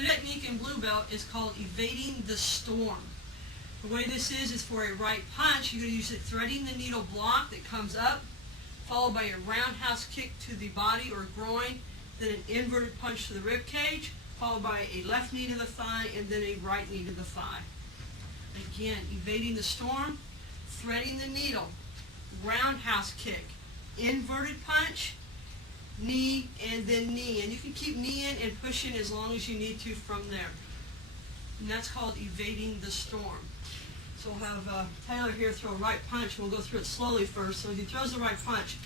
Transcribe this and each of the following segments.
The technique in blue belt is called evading the storm. The way this is for a right punch, you're going to use a threading the needle block that comes up, followed by a roundhouse kick to the body or groin, then an inverted punch to the rib cage, followed by a left knee to the thigh, and then a right knee to the thigh. Again, evading the storm, threading the needle, roundhouse kick, inverted punch, knee, and then knee. And you can keep knee in and push in as long as you need to from there. And that's called evading the storm. So we'll have Taylor here throw a right punch, and we'll go through it slowly first. So as he throws the right punch,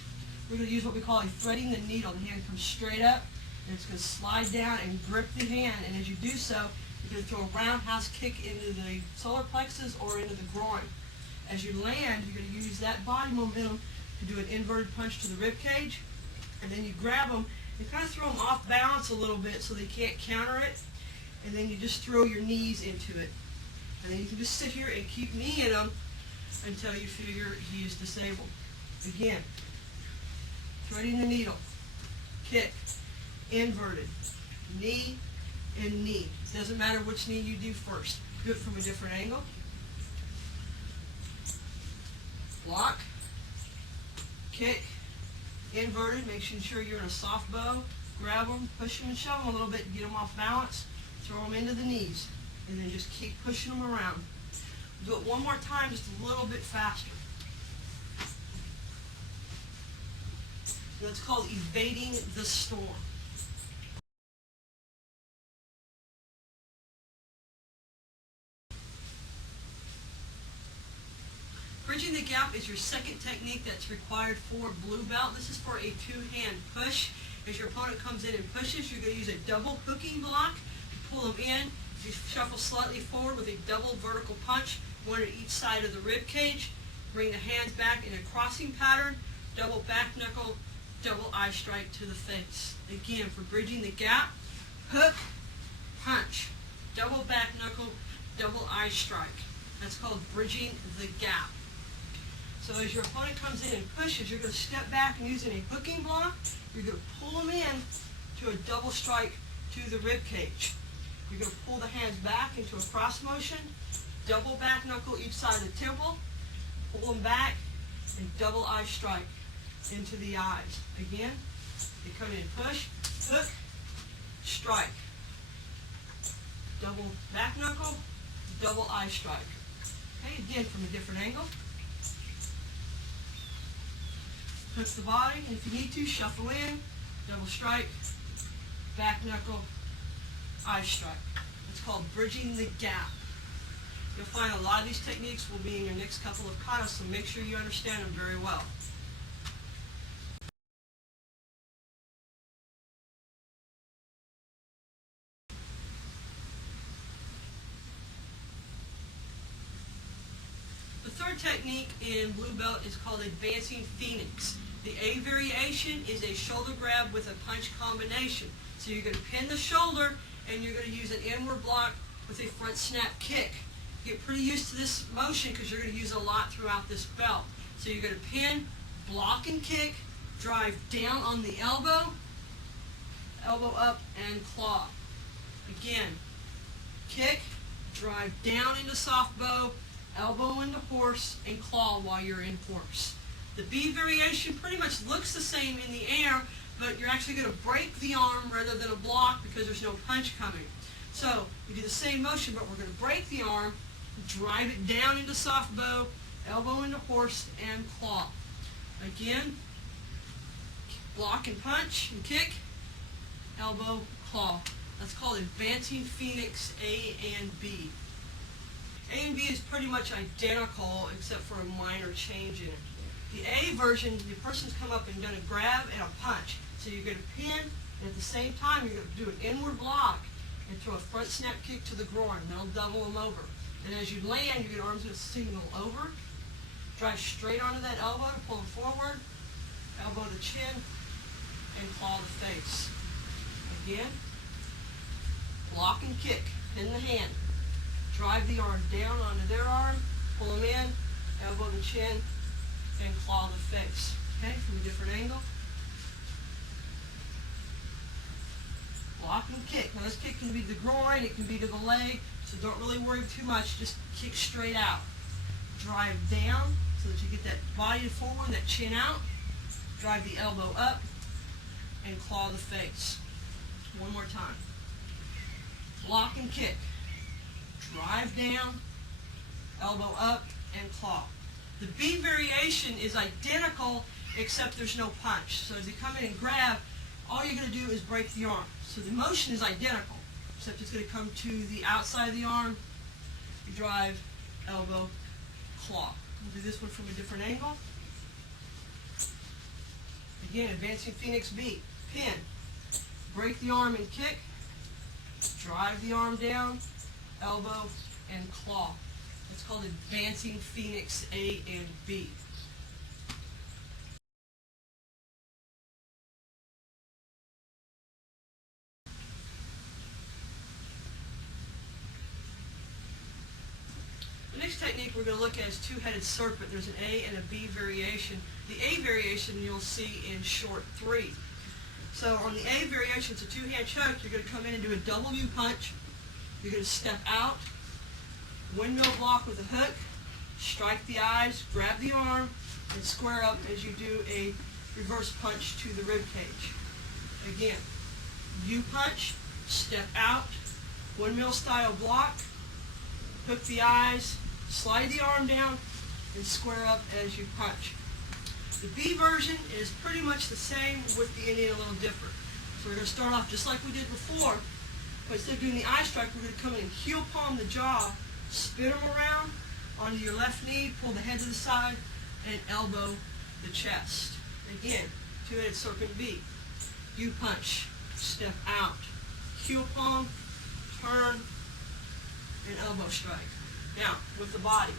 we're going to use what we call a threading the needle. The hand comes straight up, and it's going to slide down and grip the hand. And as you do so, you're going to throw a roundhouse kick into the solar plexus or into the groin. As you land, you're going to use that body momentum to do an inverted punch to the rib cage, and then you grab them and kind of throw them off balance a little bit so they can't counter it, and then you just throw your knees into it. And then you can just sit here and keep kneeing them until you figure he is disabled. Again, threading the needle, kick, inverted, knee, and knee. Doesn't matter which knee you do first. Do it from a different angle. Block, kick, inverted, making sure you're in a soft bow. Grab them, push them and shove them a little bit, get them off balance, throw them into the knees, and then just keep pushing them around. Do it one more time, just a little bit faster. That's called evading the storm. Bridging the gap is your second technique that's required for blue belt. This is for a two-hand push. As your opponent comes in and pushes, you're going to use a double hooking block to pull them in. You shuffle slightly forward with a double vertical punch, one at each side of the rib cage. Bring the hands back in a crossing pattern, double back knuckle, double eye strike to the face. Again, for bridging the gap, hook, punch, double back knuckle, double eye strike. That's called bridging the gap. So as your opponent comes in and pushes, you're going to step back and using a hooking block, you're going to pull them in to a double strike to the rib cage. You're going to pull the hands back into a cross motion, double back knuckle each side of the temple, pull them back, and double eye strike into the eyes. Again, you come in and push, hook, strike. Double back knuckle, double eye strike. Okay, again from a different angle. Hook the body, and if you need to, shuffle in, double strike, back knuckle, eye strike. It's called bridging the gap. You'll find a lot of these techniques will be in your next couple of katas, so make sure you understand them very well. The third technique in blue belt is called advancing phoenix. The A variation is a shoulder grab with a punch combination. So you're going to pin the shoulder and you're going to use an inward block with a front snap kick. Get pretty used to this motion because you're going to use it a lot throughout this belt. So you're going to pin, block and kick, drive down on the elbow, elbow up and claw. Again, kick, drive down into soft bow, elbow into horse, and claw while you're in horse. The B variation pretty much looks the same in the air, but you're actually going to break the arm rather than a block because there's no punch coming. So we do the same motion, but we're going to break the arm, drive it down into soft bow, elbow into horse, and claw. Again, block and punch and kick, elbow, claw. That's called advancing phoenix A and B. A and B is pretty much identical except for a minor change in it. The A version, the person's come up and done a grab and a punch. So you're going to pin, and at the same time you're going to do an inward block and throw a front snap kick to the groin. That'll double them over. And as you land, you're going to arms going to signal over, drive straight onto that elbow to pull them forward, elbow the chin, and claw the face. Again, block and kick, pin the hand, drive the arm down onto their arm, pull them in, elbow the chin, and claw the face. Okay, from a different angle. block and kick. Now this kick can be to the groin, it can be to the leg, so don't really worry too much, just kick straight out. Drive down so that you get that body forward, that chin out. Drive the elbow up and claw the face. One more time. Block and kick. Drive down, elbow up, and claw. The B variation is identical except there's no punch. So as you come in and grab, all you're going to do is break the arm. So the motion is identical, except it's going to come to the outside of the arm. You drive, elbow, claw. We'll do this one from a different angle. Again, advancing Phoenix B. Pin. Break the arm and kick. Drive the arm down, elbow, and claw. It's called advancing Phoenix A and B. The next technique we're going to look at is two-headed serpent. There's an A and a B variation. The A variation you'll see in short 3. So on the A variation, it's a two-hand choke. You're going to come in and do a double U punch. You're going to step out, windmill block with a hook, strike the eyes, grab the arm, and square up as you do a reverse punch to the rib cage. Again, U punch, step out, windmill style block, hook the eyes, slide the arm down, and square up as you punch. The B version is pretty much the same, with the Indian a little different. So we're going to start off just like we did before, but instead of doing the eye strike, we're going to come in and heel palm the jaw, spin them around onto your left knee, pull the head to the side, and elbow the chest. Again, two-headed serpent B. U punch, step out, heel palm, turn, and elbow strike. Now, with the body,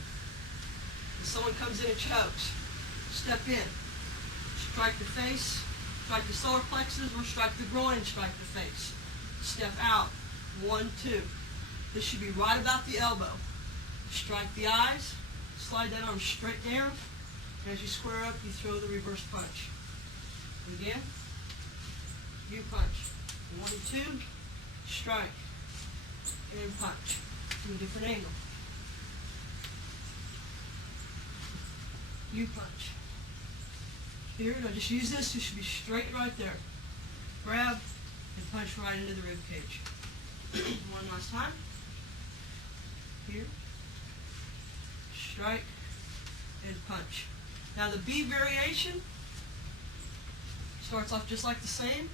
if someone comes in and chokes, step in, strike the face, strike the solar plexus, or strike the groin and strike the face. Step out, 1, 2. This should be right about the elbow. Strike the eyes, slide that arm straight down, and as you square up, you throw the reverse punch. Again, U punch, 1, 2, strike, and punch from a different angle. U punch. Here, no, just use this. This should be straight right there. Grab and punch right into the rib cage. One last time. Here. Strike and punch. Now the B variation starts off just like the same,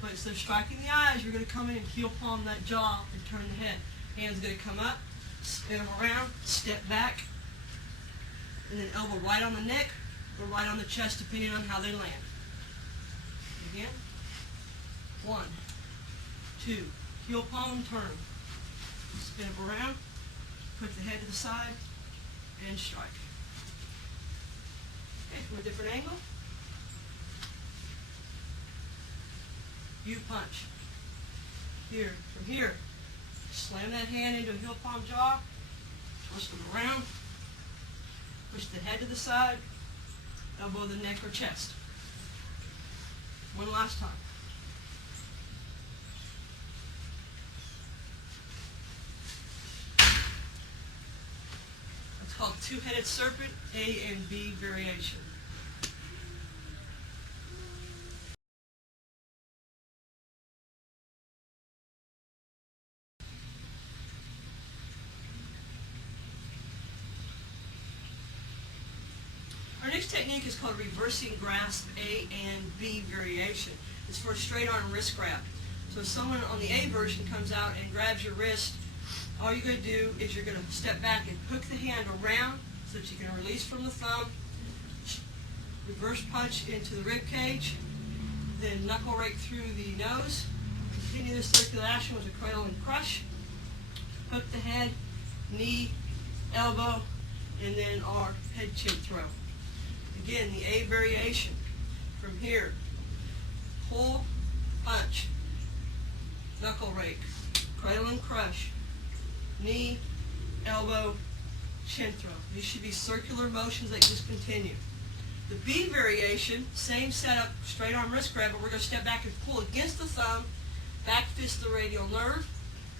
but instead of striking the eyes, you're going to come in and heel palm that jaw and turn the head. Hands going to come up, spin them around, step back, and then elbow right on the neck or right on the chest, depending on how they land. Again. 1, 2. Heel palm and turn. Spin them around, put the head to the side, and strike. Okay, from a different angle. U punch. Here, from here, slam that hand into a heel palm jaw, twist them around, push the head to the side, elbow the neck or chest. One last time. It's called two-headed serpent, A and B variation. Our next technique is called reversing grasp, A and B variation. It's for a straight arm wrist grab. So if someone on the A version comes out and grabs your wrist, all you're going to do is you're going to step back and hook the hand around so that you can release from the thumb, reverse punch into the rib cage, then knuckle rake through the nose, continue this circulation with a cradle and crush, hook the head, knee, elbow, and then our head chin throw. Again, the A variation. From here, pull, punch, knuckle rake, cradle and crush, knee, elbow, chin throw. These should be circular motions that just continue. The B variation, same setup, straight arm wrist grab, but we're going to step back and pull against the thumb back fist the radial nerve,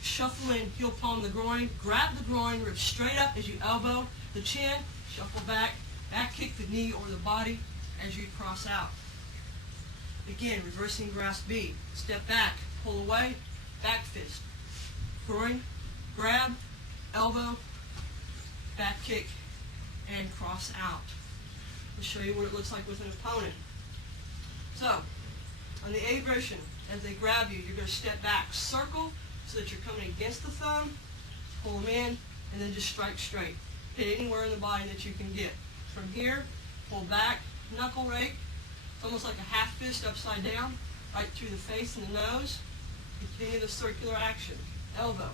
shuffle in, heel palm the groin, grab the groin, rip straight up as you elbow the chin, shuffle back, back kick the knee or the body as you cross out. Again, reversing grasp B. Step back, pull away, back fist, groin, grab, elbow, back kick, and cross out. I'll show you what it looks like with an opponent. So, on the A version, as they grab you, you're going to step back, circle, so that you're coming against the thumb, pull them in, and then just strike straight. Hit anywhere in the body that you can get. From here, pull back, knuckle rake. It's almost like a half fist upside down, right through the face and the nose. Continue the circular action. Elbow.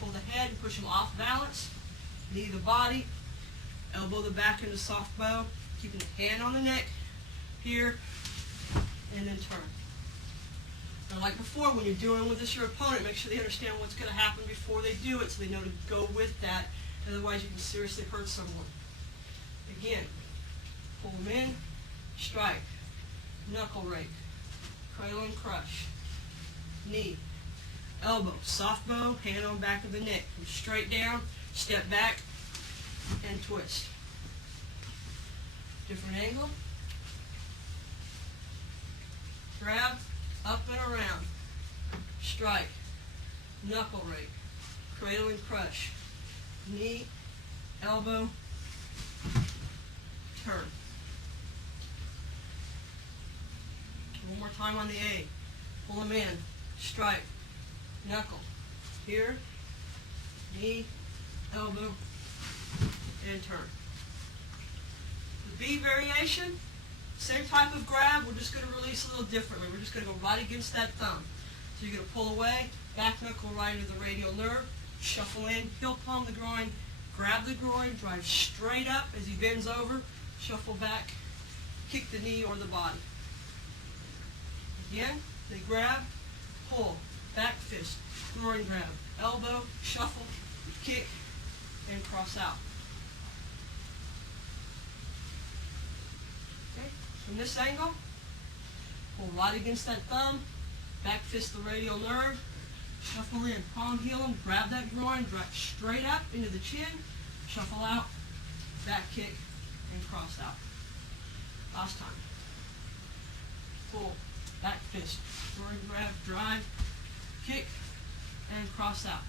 Pull the head and push them off balance. Knee the body. Elbow the back into soft bow. Keeping the hand on the neck. Here. And then turn. Now, like before, when you're doing with this your opponent, make sure they understand what's going to happen before they do it so they know to go with that. Otherwise, you can seriously hurt someone. Again, pull them in, strike, knuckle rake, cradle and crush, knee, elbow, soft bow, hand on back of the neck. Come straight down, step back, and twist. Different angle. Grab, up and around, strike, knuckle rake, cradle and crush, knee, elbow, turn. One more time on the A. Pull them in, strike, knuckle, here, knee, elbow, and turn. The B variation, same type of grab, we're just going to release a little differently. We're just going to go right against that thumb. So you're going to pull away, back knuckle right into the radial nerve, shuffle in, heel palm the groin, grab the groin, drive straight up as he bends over, shuffle back, kick the knee or the body. Again, they grab, pull, back fist, groin grab, elbow, shuffle, kick, and cross out. Okay, from this angle, pull right against that thumb, back fist the radial nerve, shuffle in, palm heel him, grab that groin, drive straight up into the chin, shuffle out, back kick, and cross out. Last time. Pull, back fist, groin grab, drive, kick, and cross out.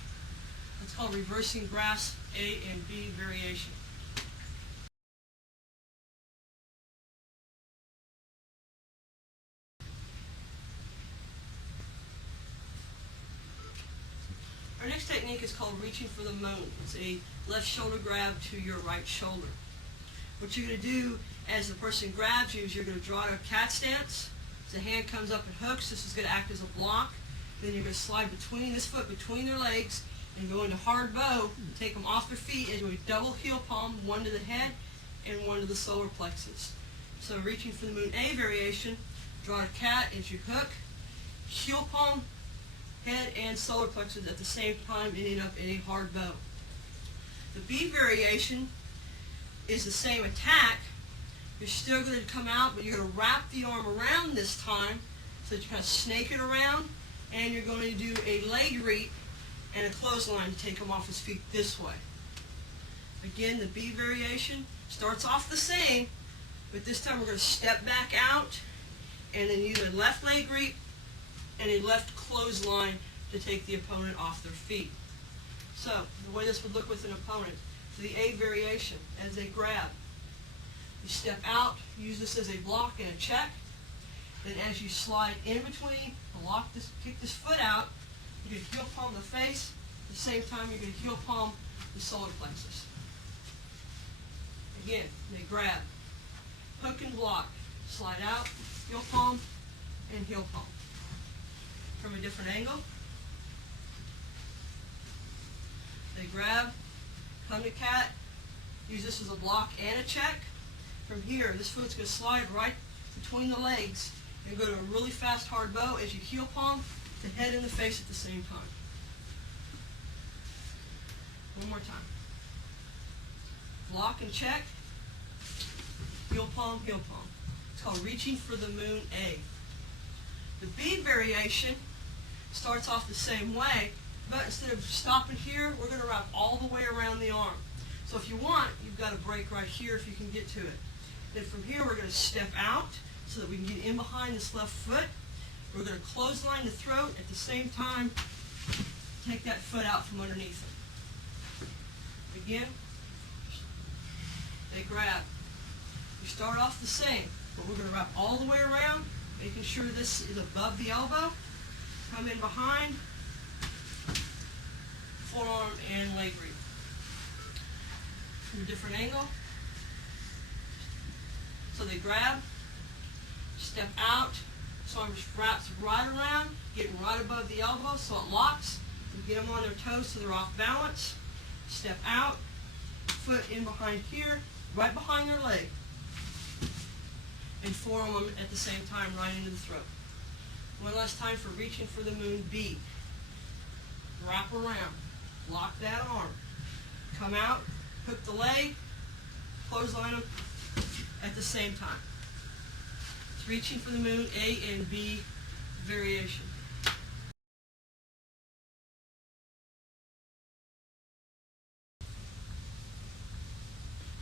It's called reversing grasp A and B variation. Our next technique is called reaching for the moon. It's a left shoulder grab to your right shoulder. What you're going to do as the person grabs you is you're going to draw a cat stance. As the hand comes up and hooks, this is going to act as a block. Then you're going to slide between this foot between their legs and go into hard bow. Take them off their feet and do a double heel palm, one to the head and one to the solar plexus. So reaching for the moon A variation, draw a cat as you hook, heel palm, head and solar plexus at the same time, ending up in a hard bow. The B variation is the same attack. You're still going to come out, but you're going to wrap the arm around this time so that you kind of snake it around, and you're going to do a leg reap and a clothesline to take him off his feet this way. Again, the B variation starts off the same, but this time we're going to step back out and then use a left leg reap and a left clothesline to take the opponent off their feet. So, the way this would look with an opponent, for the A variation, as they grab, you step out, use this as a block and a check, then as you slide in between, lock this, kick this foot out, you're going to heel palm the face, at the same time you're going to heel palm the solar plexus. Again, they grab, hook and block, slide out, heel palm, and heel palm. From a different angle, they grab, come to cat, use this as a block and a check. From here, this foot's going to slide right between the legs and go to a really fast hard bow as you heel palm the head and the face at the same time. One more time. Block and check, heel palm, heel palm. It's called reaching for the moon A. The B variation, starts off the same way, but instead of stopping here, we're going to wrap all the way around the arm. So if you want, you've got a break right here if you can get to it. Then from here, we're going to step out so that we can get in behind this left foot. We're going to clothesline the throat at the same time. Take that foot out from underneath it. Again, they grab. We start off the same, but we're going to wrap all the way around, making sure this is above the elbow. Come in behind, forearm and leg read. From a different angle. So they grab, step out, so arm wraps right around, getting right above the elbow so it locks. You get them on their toes so they're off balance. Step out, foot in behind here, right behind their leg. And forearm them at the same time right into the throat. One last time for reaching for the moon B. Wrap around, lock that arm. Come out, hook the leg, clothesline them at the same time. It's reaching for the moon, A and B variation.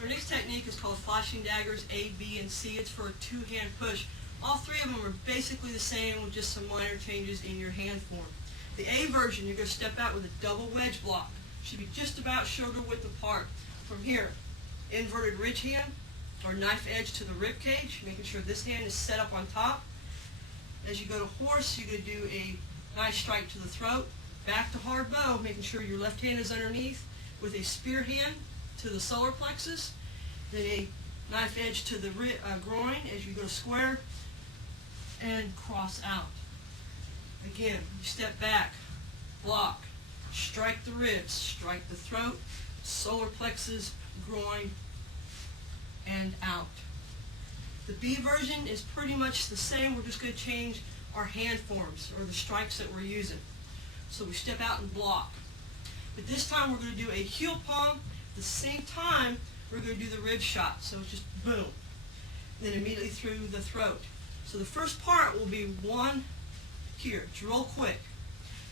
Our next technique is called flashing daggers A, B, and C. It's for a two-hand push. All three of them are basically the same with just some minor changes in your hand form. The A version, you're going to step out with a double wedge block. Should be just about shoulder width apart. From here, inverted ridge hand or knife edge to the rib cage, making sure this hand is set up on top. As you go to horse, you're going to do a nice strike to the throat. Back to hard bow, making sure your left hand is underneath with a spear hand to the solar plexus. Then a knife edge to the groin as you go to square and cross out. Again, you step back, block, strike the ribs, strike the throat, solar plexus, groin, and out. The B version is pretty much the same. We're just going to change our hand forms or the strikes that we're using. So we step out and block. But this time we're going to do a heel palm. At the same time, we're going to do the rib shot. So it's just boom. Then immediately through the throat. So the first part will be one here. It's real quick.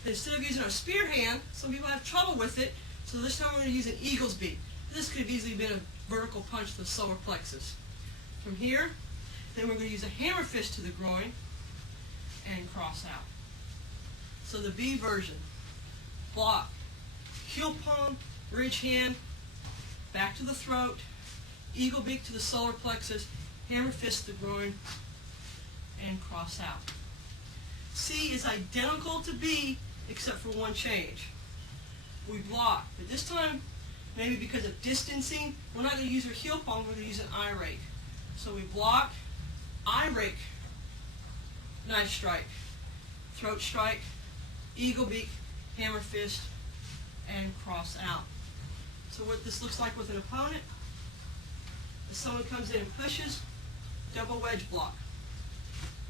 Then instead of using our spear hand, some people have trouble with it. So this time we're going to use an eagle's beak. This could have easily been a vertical punch to the solar plexus. From here, then we're going to use a hammer fist to the groin and cross out. So the B version, block, heel palm, ridge hand, back to the throat, eagle beak to the solar plexus, hammer fist to the groin, and cross out. C is identical to B except for one change. We block, but this time, maybe because of distancing, we're not going to use our heel palm, we're going to use an eye rake. So we block, eye rake, knife strike, throat strike, eagle beak, hammer fist, and cross out. So what this looks like with an opponent is someone comes in and pushes, double wedge block.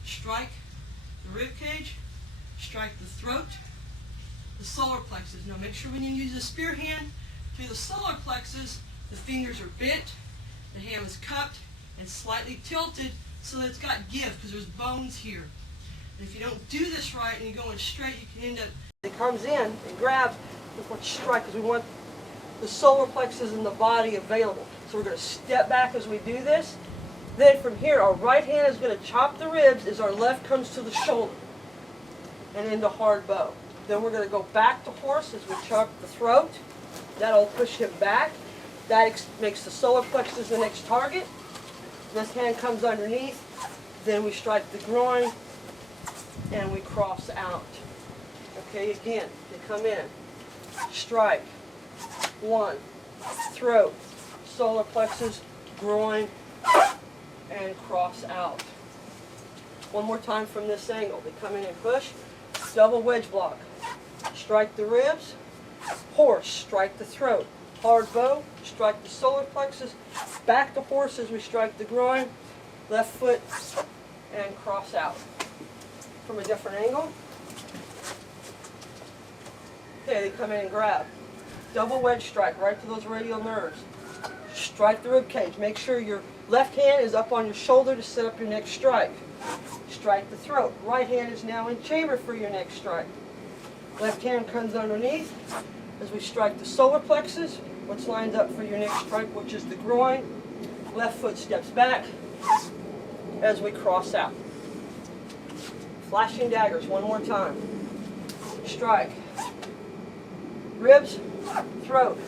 Strike the rib cage, strike the throat, the solar plexus. Now make sure when you use a spear hand to the solar plexus, the fingers are bent, the hand is cupped and slightly tilted so that it's got give because there's bones here. And if you don't do this right and you're going straight, you can end up... It comes in and grabs before you strike because we want the solar plexus and the body available. So we're going to step back as we do this. Then from here, our right hand is going to chop the ribs as our left comes to the shoulder and into hard bow. Then we're going to go back to horse as we chop the throat. That'll push him back. That makes the solar plexus the next target. This hand comes underneath. Then we strike the groin and we cross out. Okay, again, they come in. Strike. One. Throat. Solar plexus. Groin. And cross out. One more time from this angle. They come in and push. Double wedge block. Strike the ribs. Horse. Strike the throat. Hard bow. Strike the solar plexus. Back to horse as we strike the groin. Left foot. And cross out. From a different angle. Okay, they come in and grab. Double wedge strike right to those radial nerves. Strike the rib cage. Make sure your left hand is up on your shoulder to set up your next strike. Strike the throat. Right hand is now in chamber for your next strike. Left hand comes underneath as we strike the solar plexus, which lines up for your next strike, which is the groin. Left foot steps back as we cross out. Flashing daggers one more time. Strike. Ribs, throat.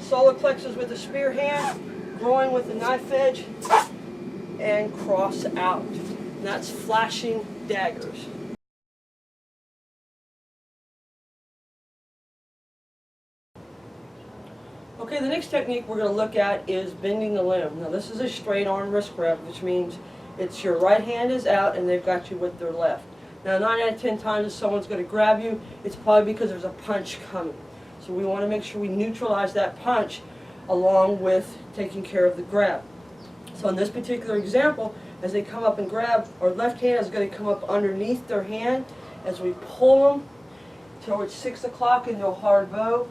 Solar plexus with the spear hand, groin with the knife edge, and cross out. And that's flashing daggers. Okay, the next technique we're going to look at is bending the limb. Now this is a straight arm wrist grab, which means it's your right hand is out and they've got you with their left. Now 9 out of 10 times if someone's going to grab you, it's probably because there's a punch coming. So we want to make sure we neutralize that punch along with taking care of the grab. So in this particular example, as they come up and grab, our left hand is going to come up underneath their hand as we pull them towards 6 o'clock into a hard bow,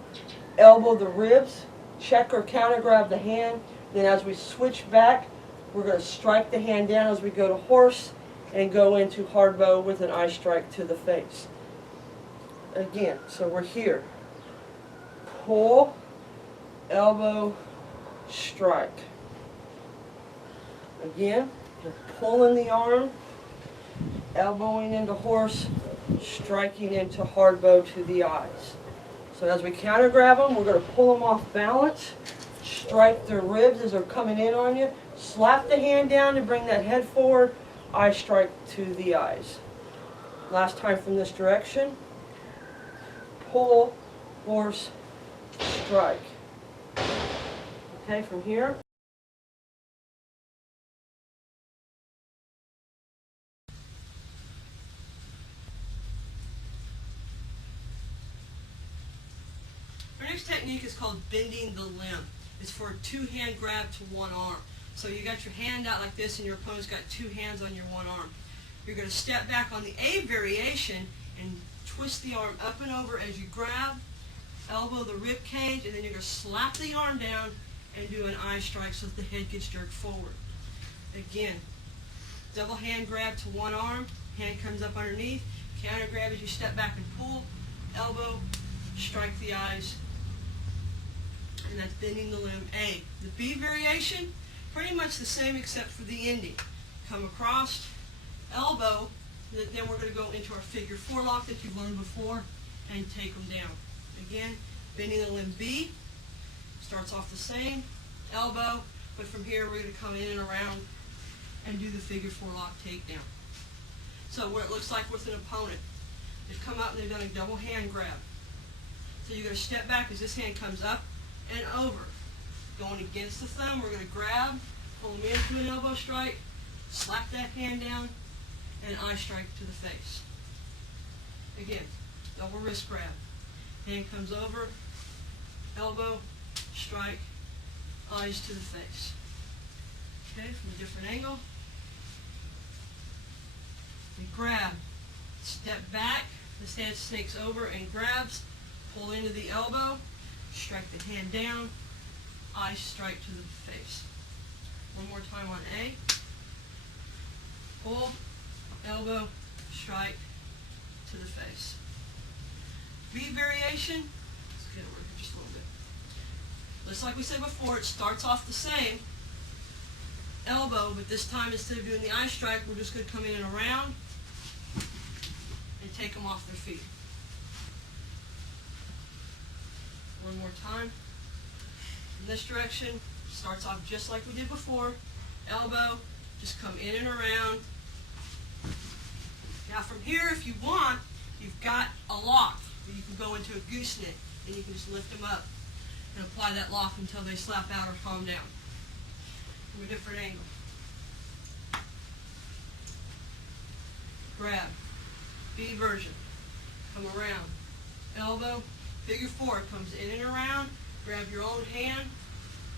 elbow the ribs, check or counter grab the hand. Then as we switch back, we're going to strike the hand down as we go to horse and go into hard bow with an eye strike to the face. Again, so we're here. Pull, elbow, strike. Again, we're pulling the arm, elbowing into horse, striking into hard bow to the eyes. So as we counter grab them, we're going to pull them off balance, strike their ribs as they're coming in on you, slap the hand down to bring that head forward, eye strike to the eyes. Last time from this direction, pull, horse, strike. Okay, from here. Our next technique is called bending the limb. It's for a two-hand grab to one arm. So you got your hand out like this and your opponent's got two hands on your one arm. You're going to step back on the A variation and twist the arm up and over as you grab, elbow the rib cage, and then you're going to slap the arm down and do an eye strike so that the head gets jerked forward. Again, double hand grab to one arm, hand comes up underneath, counter grab as you step back and pull, elbow, strike the eyes, and that's bending the limb A. The B variation, pretty much the same except for the ending. Come across, elbow, then we're going to go into our figure four lock that you've learned before and take them down. Again, bending the limb B, starts off the same, elbow, but from here we're going to come in and around and do the figure four lock takedown. So what it looks like with an opponent, they've come out and they've done a double hand grab. So you're going to step back as this hand comes up and over. Going against the thumb, we're going to grab, pull them into an elbow strike, slap that hand down, and eye strike to the face. Again, double wrist grab. Hand comes over, elbow, strike, eyes to the face. Okay, from a different angle. We grab, step back, this hand snakes over and grabs, pull into the elbow, strike the hand down, eye strike to the face. One more time on A. Pull, elbow, strike to the face. B variation, let's get over here just a little bit. Just like we said before, it starts off the same. Elbow, but this time instead of doing the eye strike, we're just going to come in and around and take them off their feet. One more time. In this direction, starts off just like we did before. Elbow, just come in and around. Now from here, if you want, you've got a lock. You can go into a gooseneck and you can just lift them up and apply that lock until they slap out or calm down. From a different angle. Grab. B version. Come around. Elbow. Figure four comes in and around. Grab your own hand.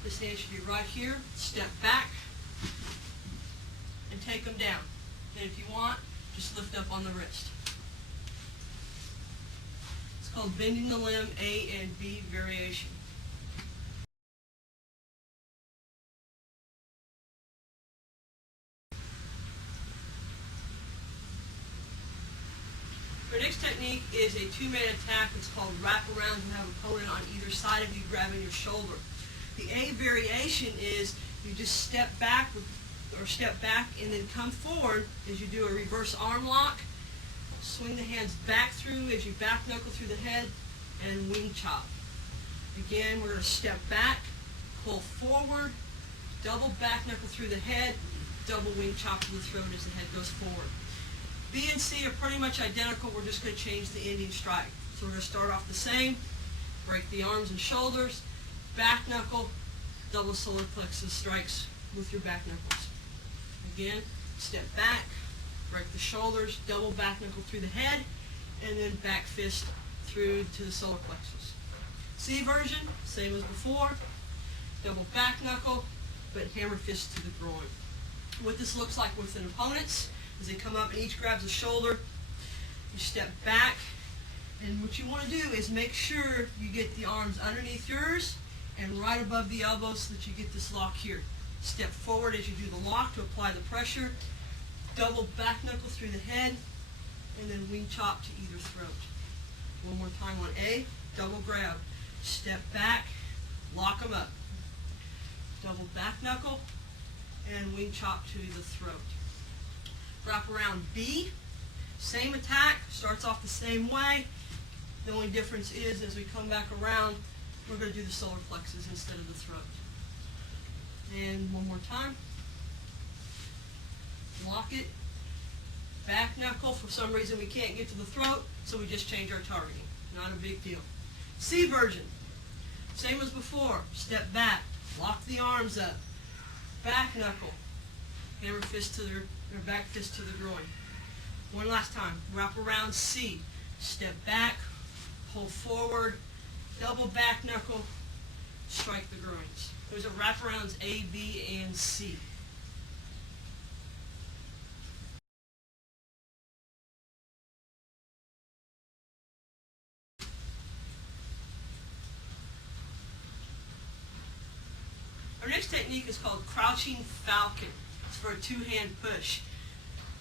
This hand should be right here. Step back and take them down. And if you want, just lift up on the wrist. It's called bending the limb A and B variation. Our next next technique is a two-man attack. It's called wraparound. You have an opponent on either side of you grabbing your shoulder. The A variation is you just step back and then come forward as you do a reverse arm lock. Swing the hands back through as you back knuckle through the head and wing chop. Again, we're going to step back, pull forward, double back knuckle through the head, double wing chop to the throat as the head goes forward. B and C are pretty much identical. We're just going to change the ending strike. So we're going to start off the same, break the arms and shoulders, back knuckle, double solar plexus strikes with your back knuckles. Again, step back, break the shoulders, double back knuckle through the head, and then back fist through to the solar plexus. C version, same as before, double back knuckle, but hammer fist to the groin. What this looks like with an opponent's, as they come up and each grabs a shoulder, you step back, and what you want to do is make sure you get the arms underneath yours and right above the elbows so that you get this lock here. Step forward as you do the lock to apply the pressure, double back knuckle through the head, and then wing chop to either throat. One more time on A, double grab, step back, lock them up, double back knuckle, and wing chop to the throat. Wrap around B, same attack, starts off the same way. The only difference is as we come back around, we're going to do the solar plexus instead of the throat. And one more time. Lock it, back knuckle. For some reason we can't get to the throat, so we just change our targeting. Not a big deal. C version, same as before. Step back, lock the arms up, back knuckle, hammer fist to their back fist to the groin. One last time. Wrap around C. Step back, pull forward, double back knuckle, strike the groins. Those are wraparounds A, B, and C. Our next technique is called crouching falcon. It's for a two-hand push.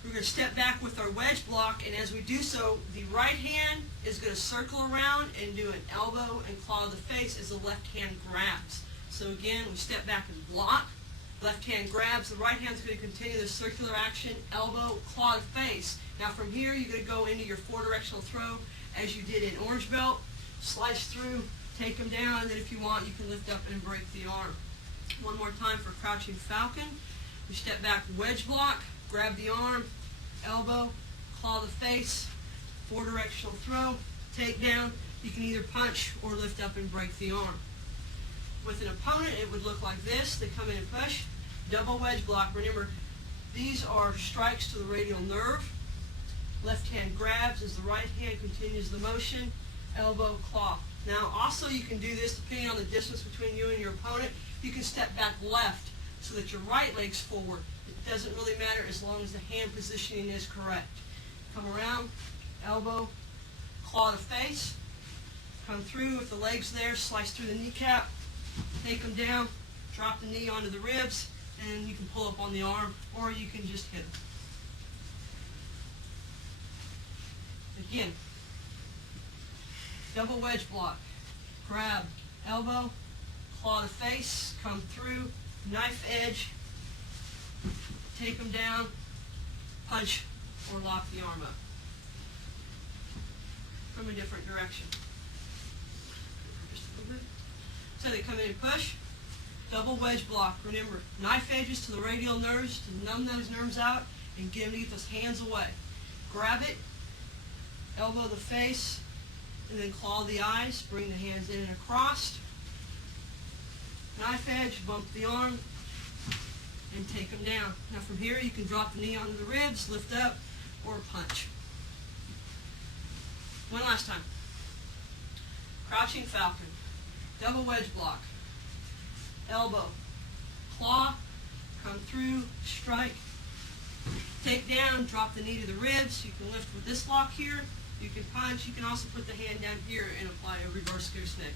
We're going to step back with our wedge block, and as we do so, the right hand is going to circle around and do an elbow and claw to the face as the left hand grabs. So again, we step back and block. Left hand grabs. The right hand is going to continue the circular action, elbow, claw to face. Now from here, you're going to go into your four-directional throw as you did in orange belt. Slice through, take them down, and then if you want, you can lift up and break the arm. One more time for crouching falcon. We step back, wedge block, grab the arm, elbow, claw the face, four-directional throw, take down. You can either punch or lift up and break the arm. With an opponent, it would look like this. They come in and push, double wedge block. Remember, these are strikes to the radial nerve. Left hand grabs as the right hand continues the motion, elbow, claw. Now, also you can do this depending on the distance between you and your opponent. You can step back left so that your right leg's forward. It doesn't really matter as long as the hand positioning is correct. Come around, elbow, claw to face, come through with the legs there, slice through the kneecap, take them down, drop the knee onto the ribs, and you can pull up on the arm, or you can just hit them. Again, double wedge block, grab, elbow, claw to face, come through, knife edge, take them down, punch, or lock the arm up from a different direction. Just a little bit. So they come in and push, double wedge block. Remember, knife edges to the radial nerves to numb those nerves out and get them to get those hands away. Grab it, elbow the face, and then claw the eyes, bring the hands in and across. Knife edge, bump the arm, and take them down. Now from here, you can drop the knee onto the ribs, lift up, or punch. One last time. Crouching falcon, double wedge block, elbow, claw, come through, strike, take down, drop the knee to the ribs. You can lift with this lock here. You can punch. You can also put the hand down here and apply a reverse gooseneck.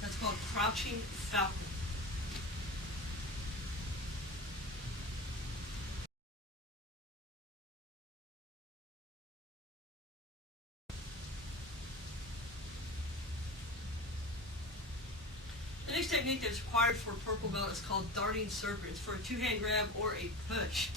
That's called crouching falcon. next technique that's required for a purple belt is called darting serpent. It's for a two-hand grab or a push.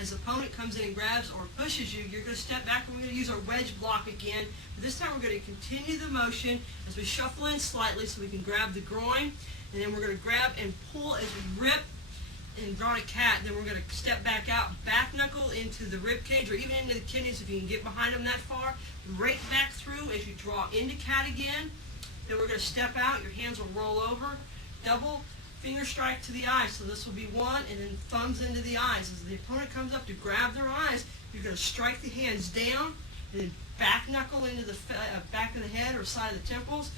As the opponent comes in and grabs or pushes you, you're going to step back and we're going to use our wedge block again. But this time we're going to continue the motion as we shuffle in slightly so we can grab the groin. And then we're going to grab and pull as we rip and draw a cat. Then we're going to step back out, back knuckle into the rib cage or even into the kidneys if you can get behind them that far. Right back through as you draw into cat again. Then we're going to step out, your hands will roll over, double finger strike to the eyes. So this will be one, and then thumbs into the eyes. As the opponent comes up to grab their eyes, you're going to strike the hands down, and then back knuckle into the back of the head or side of the temples,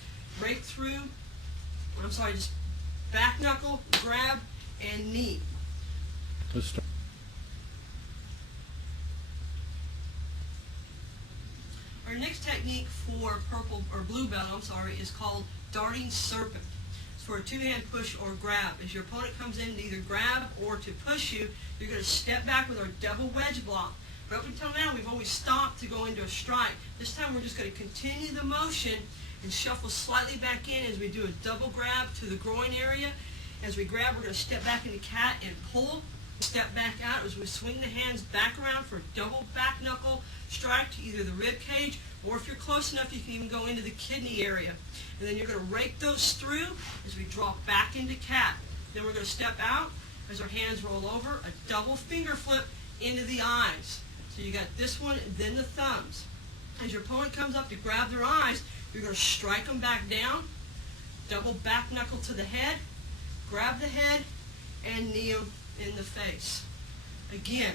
right through, just back knuckle, grab, and knee. Let's start. Our next technique for purple or blue belt, is called darting serpent. It's for a two-hand push or grab. As your opponent comes in to either grab or to push you, you're going to step back with our double wedge block. But up until now, we've always stopped to go into a strike. This time, we're just going to continue the motion and shuffle slightly back in as we do a double grab to the groin area. As we grab, we're going to step back into cat and pull. Step back out as we swing the hands back around for a double back knuckle strike to either the rib cage, or if you're close enough, you can even go into the kidney area. And then you're going to rake those through as we drop back into cat. Then we're going to step out as our hands roll over, a double finger flip into the eyes. So you got this one and then the thumbs. As your opponent comes up to grab their eyes, you're going to strike them back down, double back knuckle to the head, grab the head, and knee them in the face. Again,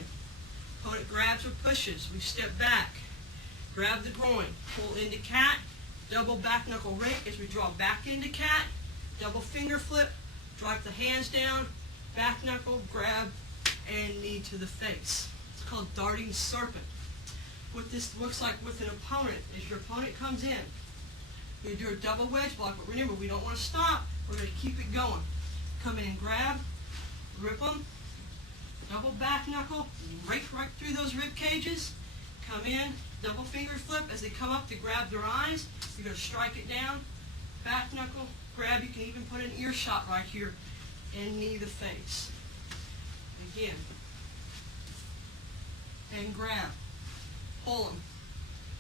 opponent grabs or pushes, we step back, grab the groin, pull into cat, double back knuckle rake as we draw back into cat, double finger flip, drop the hands down, back knuckle, grab, and knee to the face. It's called darting serpent. What this looks like with an opponent is your opponent comes in, you do a double wedge block, but remember, we don't want to stop, we're going to keep it going. Come in and grab, rip them, double back knuckle, rake right through those rib cages, come in, double finger flip as they come up to grab their eyes, you're going to strike it down, back knuckle, grab, you can even put an earshot right here, and knee the face. Again, and grab, pull them,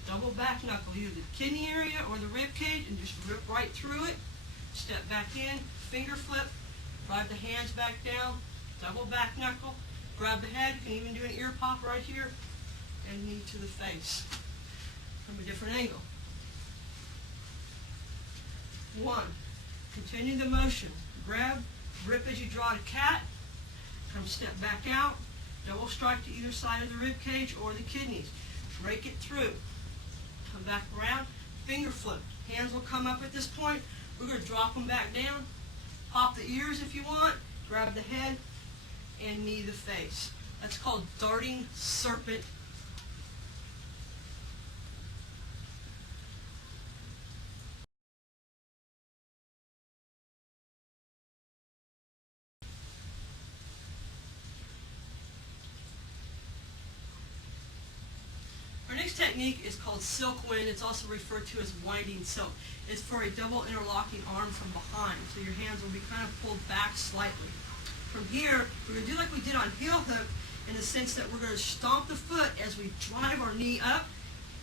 double back knuckle, either the kidney area or the rib cage, and just rip right through it, step back in, finger flip, drive the hands back down, double back knuckle, grab the head, you can even do an ear pop right here, and knee to the face from a different angle. One, continue the motion. Grab, rip as you draw to cat, come step back out, double strike to either side of the rib cage or the kidneys. Rake it through. Come back around, finger flip. Hands will come up at this point. We're going to drop them back down. Pop the ears if you want, grab the head, and knee the face. That's called darting serpent. Our next technique is called silk wind. It's also referred to as winding silk. It's for a double interlocking arm from behind. So your hands will be kind of pulled back slightly. From here, we're going to do like we did on heel hook in the sense that we're going to stomp the foot as we drive our knee up,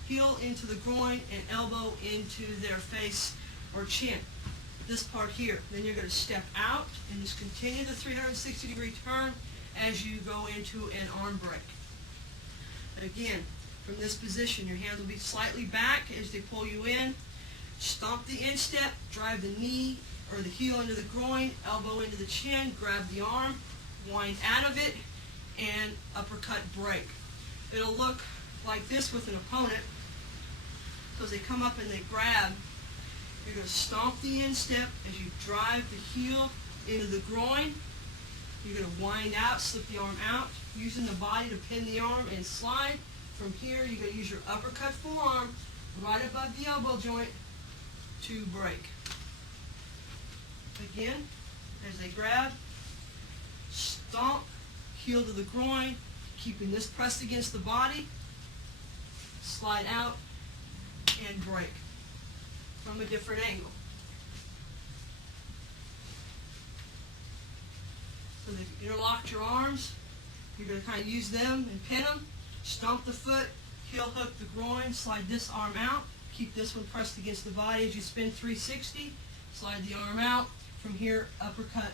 heel into the groin, and elbow into their face or chin. This part here. Then you're going to step out and just continue the 360-degree turn as you go into an arm break. Again, from this position, your hands will be slightly back as they pull you in. Stomp the instep, drive the knee or the heel into the groin, elbow into the chin, grab the arm, wind out of it, and uppercut break. It'll look like this with an opponent. So as they come up and they grab, you're going to stomp the instep as you drive the heel into the groin. You're going to wind out, slip the arm out, using the body to pin the arm and slide. From here, you're going to use your uppercut forearm right above the elbow joint to break. Again, as they grab, stomp, heel to the groin, keeping this pressed against the body, slide out, and break from a different angle. So they've interlocked your arms. You're going to kind of use them and pin them. Stomp the foot, heel hook the groin, slide this arm out. Keep this one pressed against the body as you spin 360. Slide the arm out. From here, uppercut,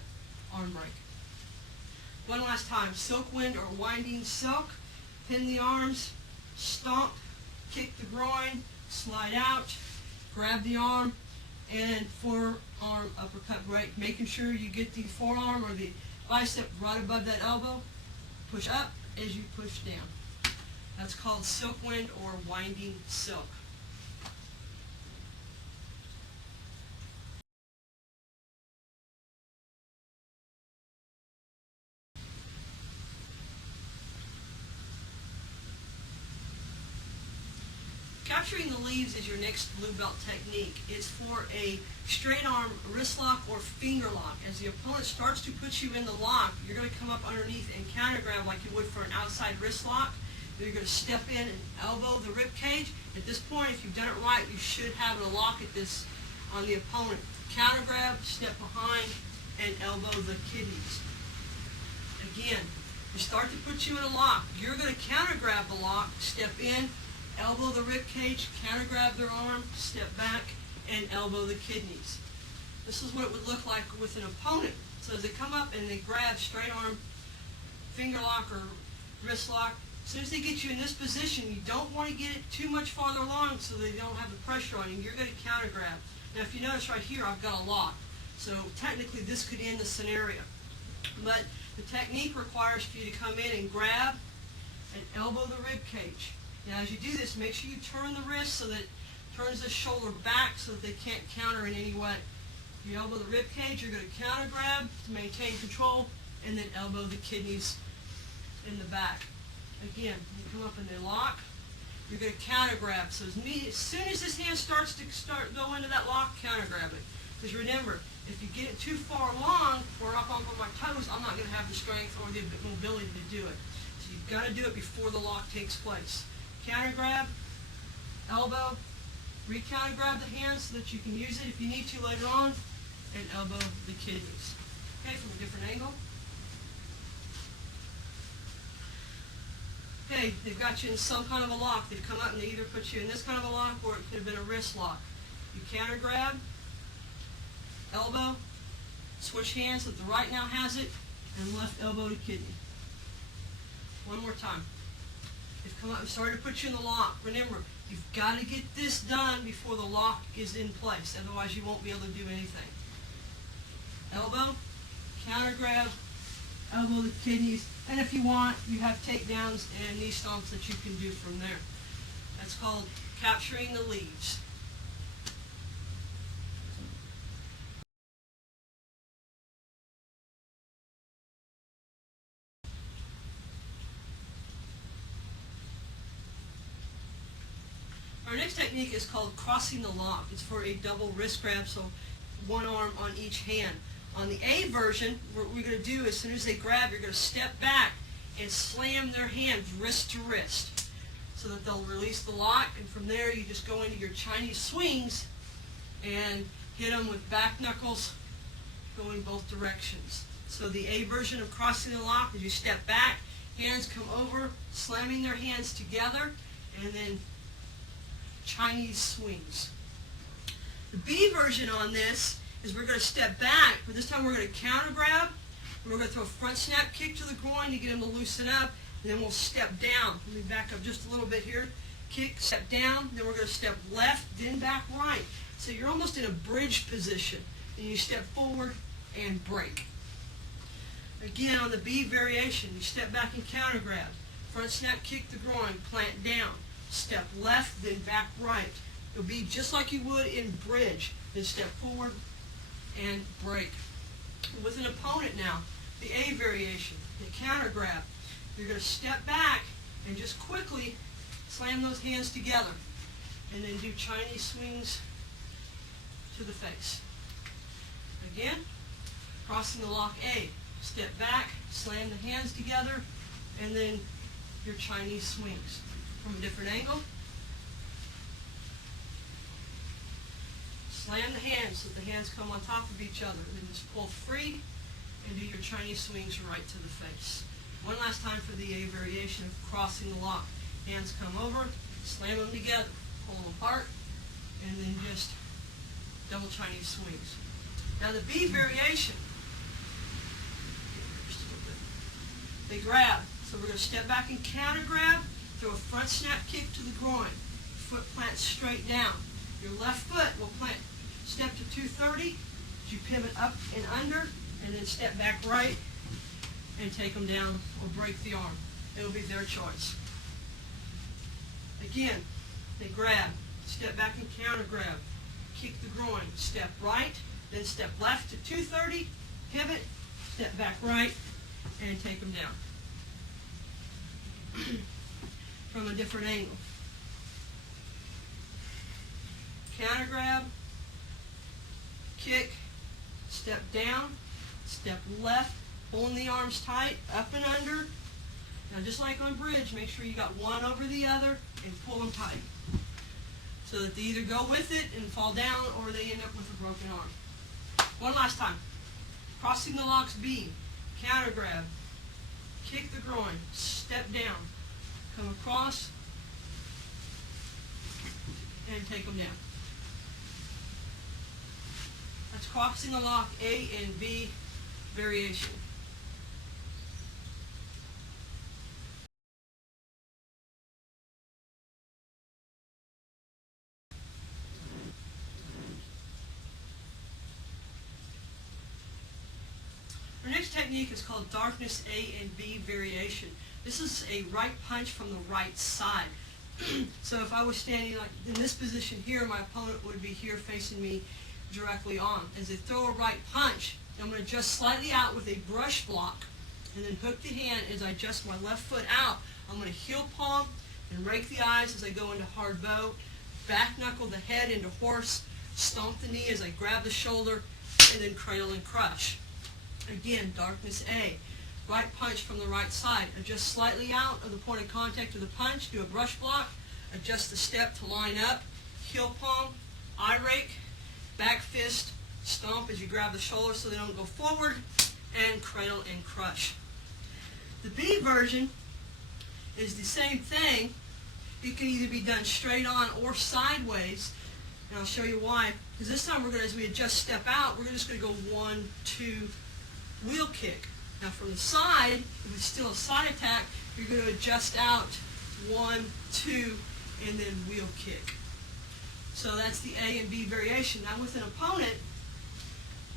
arm break. One last time, silk wind or winding silk. Pin the arms, stomp, kick the groin, slide out, grab the arm, and forearm uppercut break. Making sure you get the forearm or the bicep right above that elbow. Push up as you push down. That's called silk wind or winding silk. Capturing the leaves is your next blue belt technique. It's for a straight arm wrist lock or finger lock. As the opponent starts to put you in the lock, you're going to come up underneath and counter grab like you would for an outside wrist lock. You're going to step in and elbow the rib cage. At this point, if you've done it right, you should have a lock at this on the opponent. Counter grab, step behind, and elbow the kidneys. Again, you start to put you in a lock. You're going to counter grab the lock, step in, elbow the rib cage, counter grab their arm, step back, and elbow the kidneys. This is what it would look like with an opponent. So as they come up and they grab straight arm, finger lock, or wrist lock, as soon as they get you in this position, you don't want to get it too much farther along so they don't have the pressure on you. You're going to counter grab. Now if you notice right here, I've got a lock. So technically this could end the scenario. But the technique requires for you to come in and grab and elbow the rib cage. Now as you do this, make sure you turn the wrist so that it turns the shoulder back so that they can't counter in any way. You elbow the rib cage, you're going to counter grab to maintain control, and then elbow the kidneys in the back. Again, you come up and they lock, you're going to counter grab. So as soon as this hand starts to go into that lock, counter grab it. Because remember, if you get it too far along or up on my toes, I'm not going to have the strength or the mobility to do it. So you've got to do it before the lock takes place. Counter grab, elbow, re-counter grab the hand so that you can use it if you need to later on, and elbow the kidneys. Okay, from a different angle. Okay, they've got you in some kind of a lock. They've come up and they either put you in this kind of a lock or it could have been a wrist lock. You counter grab, elbow, switch hands so that the right now has it, and left elbow to kidney. One more time. They've come up and started to put you in the lock. Remember, you've got to get this done before the lock is in place. Otherwise, you won't be able to do anything. Elbow, counter grab, elbow the kidneys, and if you want, you have takedowns and knee stomps that you can do from there. That's called capturing the leaves. Our next technique is called crossing the lock. It's for a double wrist grab, so one arm on each hand. On the A version, what we're going to do, as soon as they grab, you're going to step back and slam their hands wrist to wrist so that they'll release the lock, and from there you just go into your Chinese swings and hit them with back knuckles going both directions. So the A version of crossing the lock is you step back, hands come over, slamming their hands together, and then Chinese swings. The B version on this is we're going to step back, but this time we're going to counter grab, and we're going to throw a front snap kick to the groin to get them to loosen up, and then we'll step down. Let me back up just a little bit here. Kick, step down, then we're going to step left, then back right. So you're almost in a bridge position. Then you step forward and break. Again, on the B variation, you step back and counter grab. Front snap kick the groin, plant down. Step left, then back right. It'll be just like you would in bridge. Then step forward and break. With an opponent now, the A variation, the counter grab. You're going to step back and just quickly slam those hands together. And then do Chinese swings to the face. Again, crossing the lock A. Step back, slam the hands together, and then your Chinese swings. From a different angle. Slam the hands so the hands come on top of each other. Then just pull free and do your Chinese swings right to the face. One last time for the A variation of crossing the lock. Hands come over, slam them together, pull them apart, and then just double Chinese swings. Now the B variation, they grab. So we're going to step back and counter grab, throw a front snap kick to the groin. Foot plants straight down. Your left foot will plant, step to 230, you pivot up and under, and then step back right and take them down or break the arm. It'll be their choice. Again, they grab, step back and counter grab, kick the groin, step right, then step left to 230, pivot, step back right, and take them down. From a different angle. Counter grab, kick, step down, step left, pulling the arms tight, up and under. Now just like on bridge, make sure you got one over the other and pull them tight, so that they either go with it and fall down or they end up with a broken arm. One last time. Crossing the locks B, counter grab, kick the groin, step down, come across, and take them down. That's crossing the lock A and B variation. Our next technique is called darkness A and B variation. This is a right punch from the right side. So if I was standing like in this position here, my opponent would be here facing me directly on. As they throw a right punch, I'm going to adjust slightly out with a brush block and then hook the hand as I adjust my left foot out. I'm going to heel palm and rake the eyes as I go into hard bow, back knuckle the head into horse, stomp the knee as I grab the shoulder, and then cradle and crush. Again, darkness A. Right punch from the right side. Adjust slightly out of the point of contact of the punch. Do a brush block. Adjust the step to line up. Heel palm, eye rake, back fist, stomp as you grab the shoulder so they don't go forward, and cradle and crush. The B version is the same thing. It can either be done straight on or sideways. And I'll show you why. Because this time we're going to, as we adjust step out, we're just going to go 1, 2, wheel kick. Now from the side, if it's still a side attack, you're going to adjust out 1, 2, and then wheel kick. So that's the A and B variation. Now with an opponent,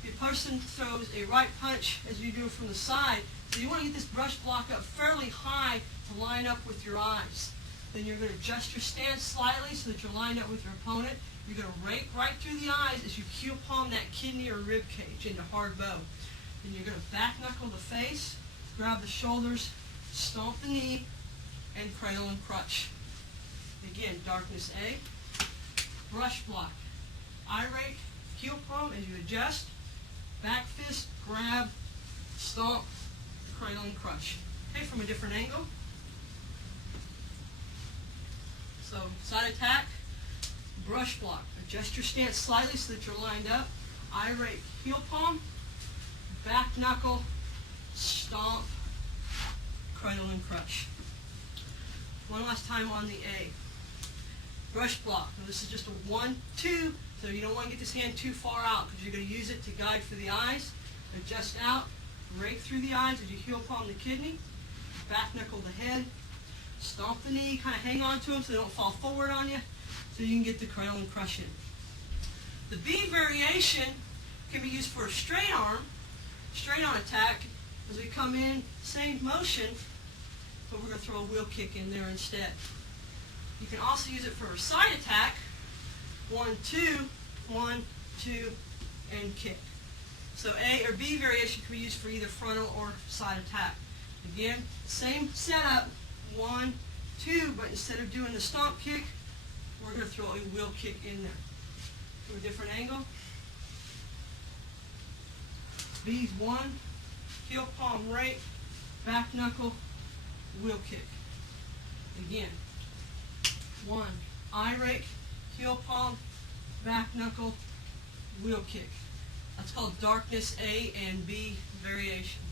the person throws a right punch as you do it from the side. So you want to get this brush block up fairly high to line up with your eyes. Then you're going to adjust your stance slightly so that you're lined up with your opponent. You're going to rake right through the eyes as you heel palm that kidney or rib cage into hard bow. Then you're going to back knuckle the face, grab the shoulders, stomp the knee, and cradle and crutch. Again, darkness A, brush block, eye rake, heel palm as you adjust, back fist, grab, stomp, cradle and crush. Okay, from a different angle. So side attack, brush block. Adjust your stance slightly so that you're lined up. Eye rake, heel palm, back knuckle, stomp, cradle and crush. One last time on the A. Brush block. Now this is just a 1, 2, so you don't want to get this hand too far out because you're going to use it to guide for the eyes. Adjust out, rake through the eyes as you heel palm the kidney, back knuckle the head, stomp the knee, kind of hang on to them so they don't fall forward on you, so you can get the cradle and crush in. The B variation can be used for a straight arm, straight on attack. As we come in, same motion, but we're going to throw a wheel kick in there instead. You can also use it for a side attack, 1, 2, 1, 2, and kick. So A or B variation can be used for either frontal or side attack. Again, same setup, 1, 2, but instead of doing the stomp kick, we're going to throw a wheel kick in there. From a different angle. B's 1, heel palm rake, back knuckle, wheel kick. Again, 1, eye rake, heel palm, back knuckle, wheel kick. That's called darkness A and B variation.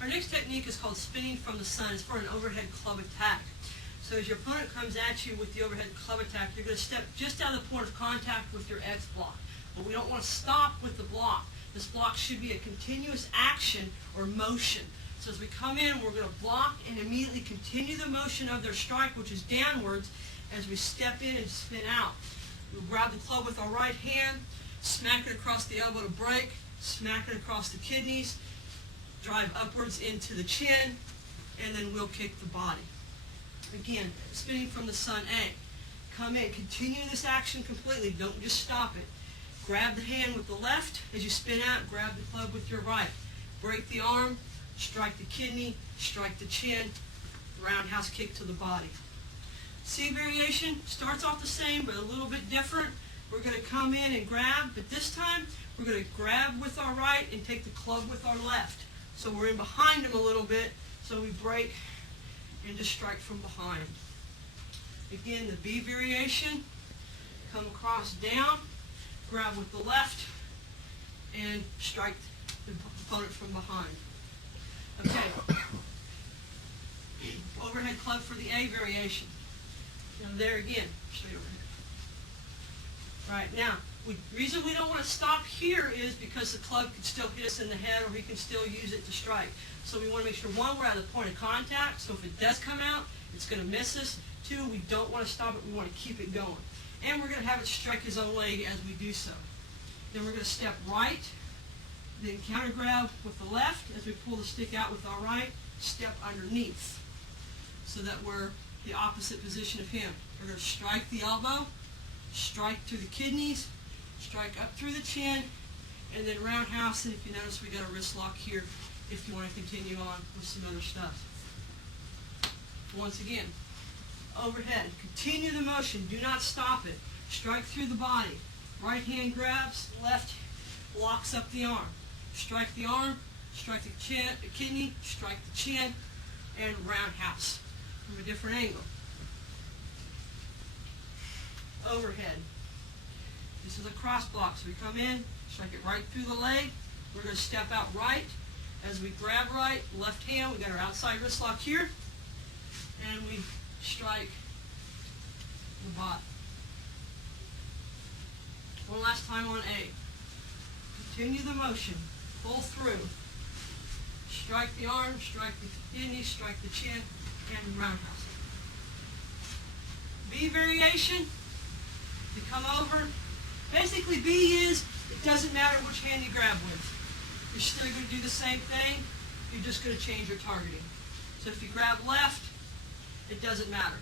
Our next technique is called spinning from the sun. It's for an overhead club attack. So as your opponent comes at you with the overhead club attack, you're going to step just out of the point of contact with your X block. But we don't want to stop with the block. This block should be a continuous action or motion. So as we come in, we're going to block and immediately continue the motion of their strike, which is downwards, as we step in and spin out. We grab the club with our right hand, smack it across the elbow to break, smack it across the kidneys, drive upwards into the chin, and then we'll kick the body. Again, spinning from the sun A. Come in, continue this action completely. Don't just stop it. Grab the hand with the left. As you spin out, grab the club with your right. Break the arm, strike the kidney, strike the chin, roundhouse kick to the body. C variation starts off the same, but a little bit different. We're going to come in and grab, but this time we're going to grab with our right and take the club with our left. So we're in behind them a little bit, so we break and just strike from behind. Again, the B variation, come across down, grab with the left, and strike the opponent from behind. Okay. Overhead club for the A variation. Now there again, straight overhead. Right, now, the reason we don't want to stop here is because the club can still hit us in the head, or we can still use it to strike. So we want to make sure, one, we're at the point of contact, so if it does come out, it's going to miss us. Two, we don't want to stop it, we want to keep it going. And we're going to have it strike his own leg as we do so. Then we're going to step right, then counter grab with the left as we pull the stick out with our right, step underneath, so that we're the opposite position of him. We're going to strike the elbow, strike through the kidneys, strike up through the chin, and then roundhouse. And if you notice, we got a wrist lock here if you want to continue on with some other stuff. Once again, overhead. Continue the motion. Do not stop it. Strike through the body. Right hand grabs, left locks up the arm. Strike the arm, strike the chin, the kidney, strike the chin, and roundhouse from a different angle. Overhead. This is a cross block, so we come in, strike it right through the leg. We're going to step out right. As we grab right, left hand, we got our outside wrist lock here, and we strike the body. One last time on A. Continue the motion. Pull through. Strike the arm, strike the kidney, strike the chin, and roundhouse. B variation. You come over. Basically, B is, it doesn't matter which hand you grab with. You're still going to do the same thing. You're just going to change your targeting. So if you grab left, it doesn't matter.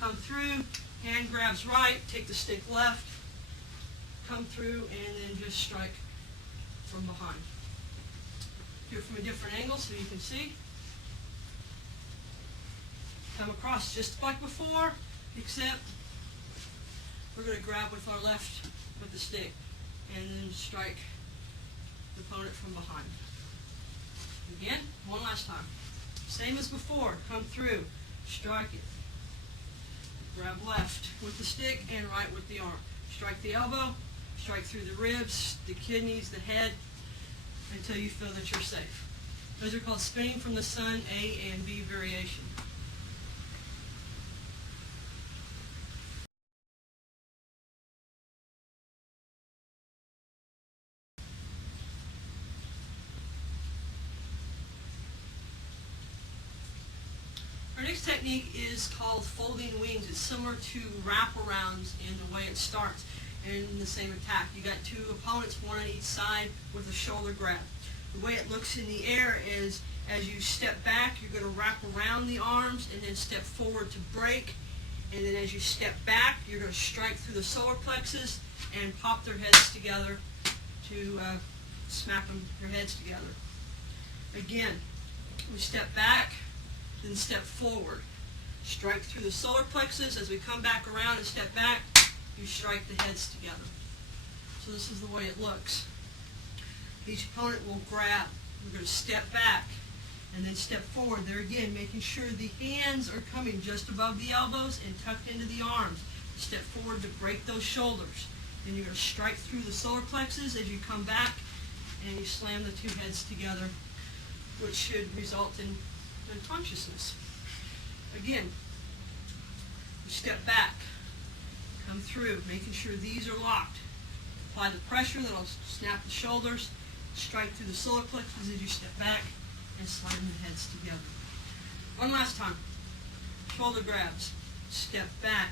Come through, hand grabs right, take the stick left, come through, and then just strike from behind. Do it from a different angle so you can see. Come across just like before, except we're going to grab with our left with the stick and then strike the opponent from behind. Again, one last time. Same as before. Come through, strike it. Grab left with the stick and right with the arm. Strike the elbow, strike through the ribs, the kidneys, the head, until you feel that you're safe. Those are called spinning from the sun, A and B variation. Our next technique is called folding wings. It's similar to wraparounds in the way it starts in the same attack. You got two opponents, one on each side with a shoulder grab. The way it looks in the air is as you step back, you're going to wrap around the arms and then step forward to break. And then as you step back, you're going to strike through the solar plexus and pop their heads together to smack their heads together. Again, we step back, then step forward. Strike through the solar plexus. As we come back around and step back, you strike the heads together. So this is the way it looks. Each opponent will grab. We're going to step back. And then step forward. There again, making sure the hands are coming just above the elbows and tucked into the arms. Step forward to break those shoulders. Then you're going to strike through the solar plexus as you come back, and you slam the two heads together, which should result in unconsciousness. Again, you step back, come through, making sure these are locked. Apply the pressure that'll snap the shoulders, strike through the solar plexus as you step back, and slide the heads together. One last time. Shoulder grabs. Step back,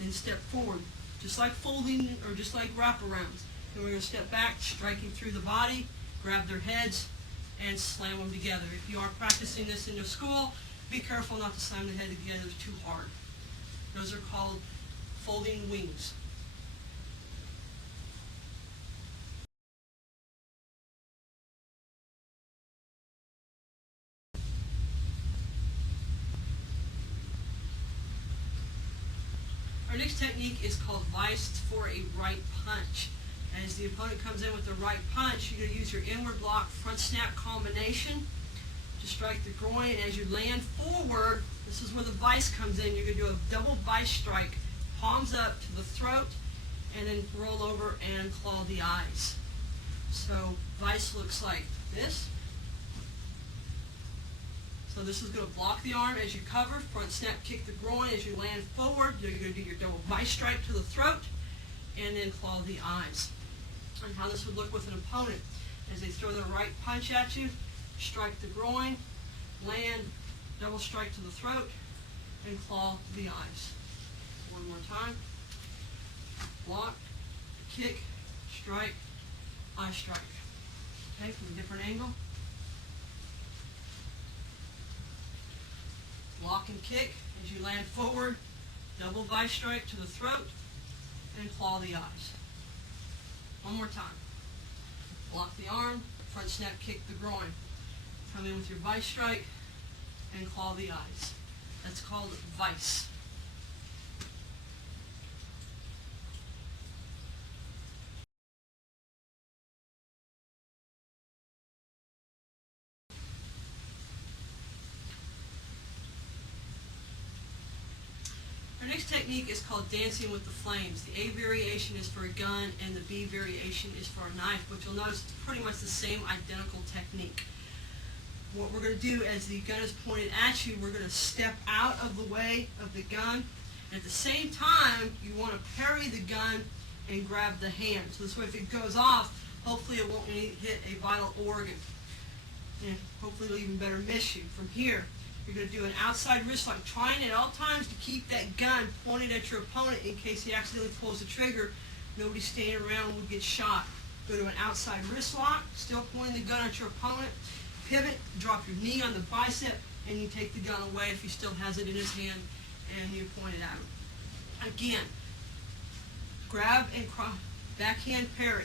then step forward. Just like folding or just like wraparounds. Then we're going to step back, striking through the body, grab their heads, and slam them together. If you are practicing this in your school, be careful not to slam the head together too hard. Those are called folding wings. Our next technique is called vice for a right punch. As the opponent comes in with the right punch, you're going to use your inward block front snap combination to strike the groin. And as you land forward, this is where the vice comes in. You're going to do a double vice strike, palms up to the throat, and then roll over and claw the eyes. So vice looks like this. So this is going to block the arm as you cover, front snap, kick the groin. As you land forward, you're going to do your double vice strike to the throat, and then claw the eyes. And how this would look with an opponent. As they throw their right punch at you, strike the groin, land, double strike to the throat, and claw the eyes. One more time. Block, kick, strike, eye strike. Okay, from a different angle. Block and kick as you land forward, double vice strike to the throat, and claw the eyes. One more time. Block the arm, front snap, kick the groin. Come in with your vice strike and claw the eyes. That's called vice. Our next technique is called dancing with the flames. The A variation is for a gun and the B variation is for a knife, but you'll notice it's pretty much the same identical technique. What we're going to do as the gun is pointed at you, we're going to step out of the way of the gun. And at the same time, you want to parry the gun and grab the hand. So this way if it goes off, hopefully it won't hit a vital organ. And hopefully it'll even better miss you. From here, you're going to do an outside wrist lock, trying at all times to keep that gun pointed at your opponent in case he accidentally pulls the trigger. Nobody standing around would get shot. Go to an outside wrist lock, still pointing the gun at your opponent. Pivot, drop your knee on the bicep, and you take the gun away if he still has it in his hand, and you point it at him. Again, grab and backhand parry.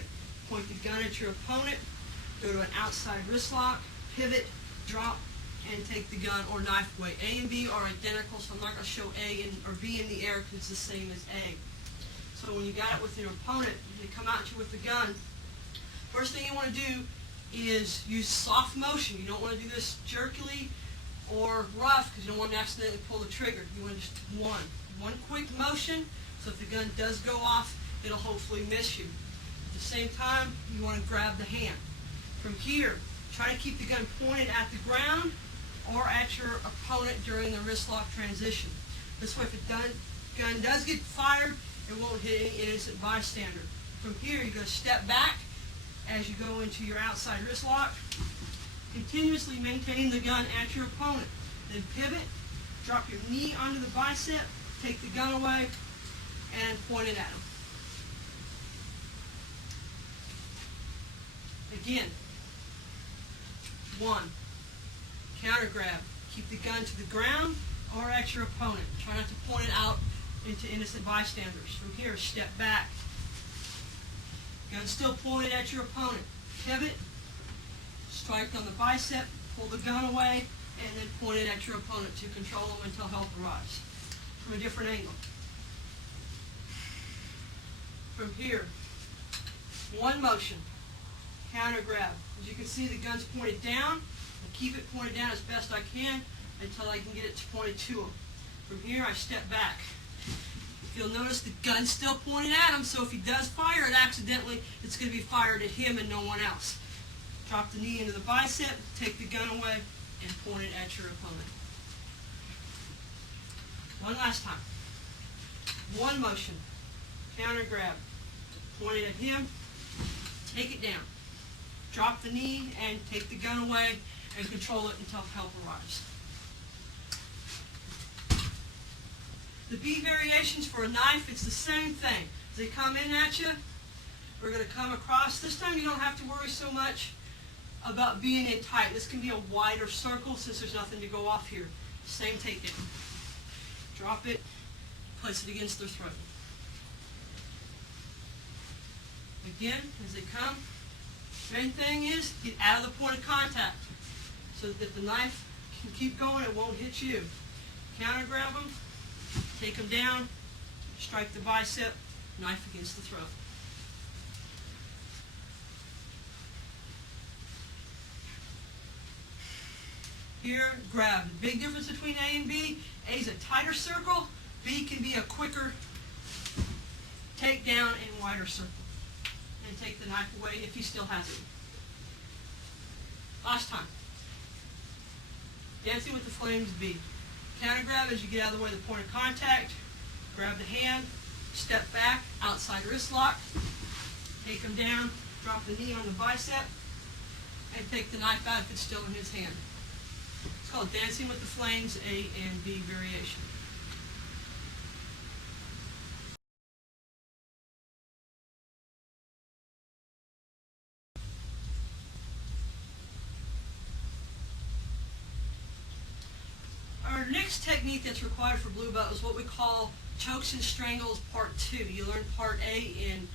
Point the gun at your opponent, go to an outside wrist lock, pivot, drop, and take the gun or knife away. A and B are identical, so I'm not going to show A or B in the air because it's the same as A. So when you got it with your opponent, they come at you with the gun, first thing you want to do is use soft motion. You don't want to do this jerkily or rough because you don't want to accidentally pull the trigger. You want just one quick motion, so if the gun does go off, it'll hopefully miss you. At the same time, you want to grab the hand. From here, try to keep the gun pointed at the ground or at your opponent during the wrist lock transition. This way, if the gun does get fired, it won't hit any innocent bystander. From here, you're going to step back as you go into your outside wrist lock, continuously maintaining the gun at your opponent. Then pivot, drop your knee onto the bicep, take the gun away, and point it at him. Again, one, counter grab. Keep the gun to the ground or at your opponent. Try not to point it out into innocent bystanders. From here, step back. Gun still pointed at your opponent. Pivot, strike on the bicep, pull the gun away, and then point it at your opponent to control him until help arrives. From a different angle. From here, one motion, counter grab. As you can see, the gun's pointed down. I keep it pointed down as best I can until I can get it pointed to him. From here, I step back. You'll notice the gun's still pointed at him, so if he does fire it accidentally, it's going to be fired at him and no one else. Drop the knee into the bicep, take the gun away, and point it at your opponent. One last time. One motion. Counter grab. Point it at him, take it down. Drop the knee and take the gun away and control it until help arrives. The B variations for a knife, it's the same thing. As they come in at you, we're going to come across. This time you don't have to worry so much about being in tight. This can be a wider circle since there's nothing to go off here. Same takedown. Drop it, place it against their throat. Again, as they come, main thing is get out of the point of contact so that the knife can keep going, it won't hit you. Counter grab them, take them down, strike the bicep, knife against the throat. Here, grab. The big difference between A and B, A is a tighter circle, B can be a quicker takedown and wider circle. And take the knife away if he still has it. Last time. Dancing with the Flames B. Counter grab as you get out of the way of the point of contact. Grab the hand, step back, outside wrist lock. Take him down, drop the knee on the bicep, and take the knife out if it's still in his hand. It's called Dancing with the Flames A and B variation. Our next technique that's required for blue belt is what we call chokes and strangles part 2. You learned part A in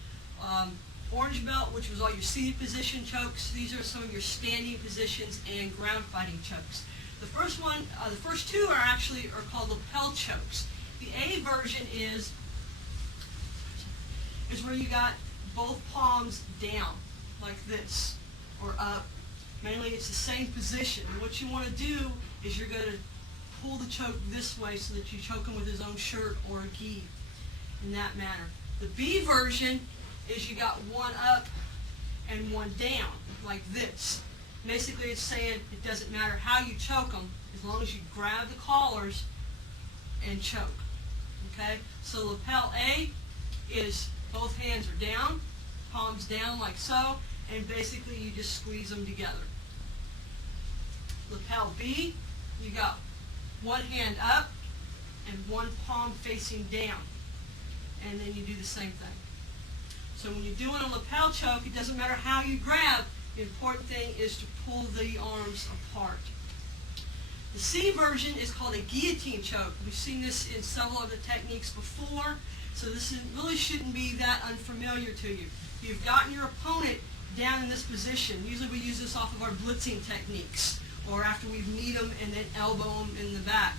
orange belt, which was all your seated position chokes. These are some of your standing positions and ground fighting chokes. The first one, the first two are called lapel chokes. The A version is where you got both palms down like this or up. Mainly it's the same position. And what you want to do is you're going to pull the choke this way so that you choke him with his own shirt or a gi in that manner. The B version is you got one up and one down like this. Basically it's saying it doesn't matter how you choke them as long as you grab the collars and choke. Okay? So lapel A is both hands are down, palms down like so, and basically you just squeeze them together. Lapel B, you got one hand up and one palm facing down. And then you do the same thing. So when you're doing a lapel choke, it doesn't matter how you grab. The important thing is to pull the arms apart. The C version is called a guillotine choke. We've seen this in several of the techniques before, so this really shouldn't be that unfamiliar to you. You've gotten your opponent down in this position. Usually we use this off of our blitzing techniques, or after we've kneed them and then elbow them in the back.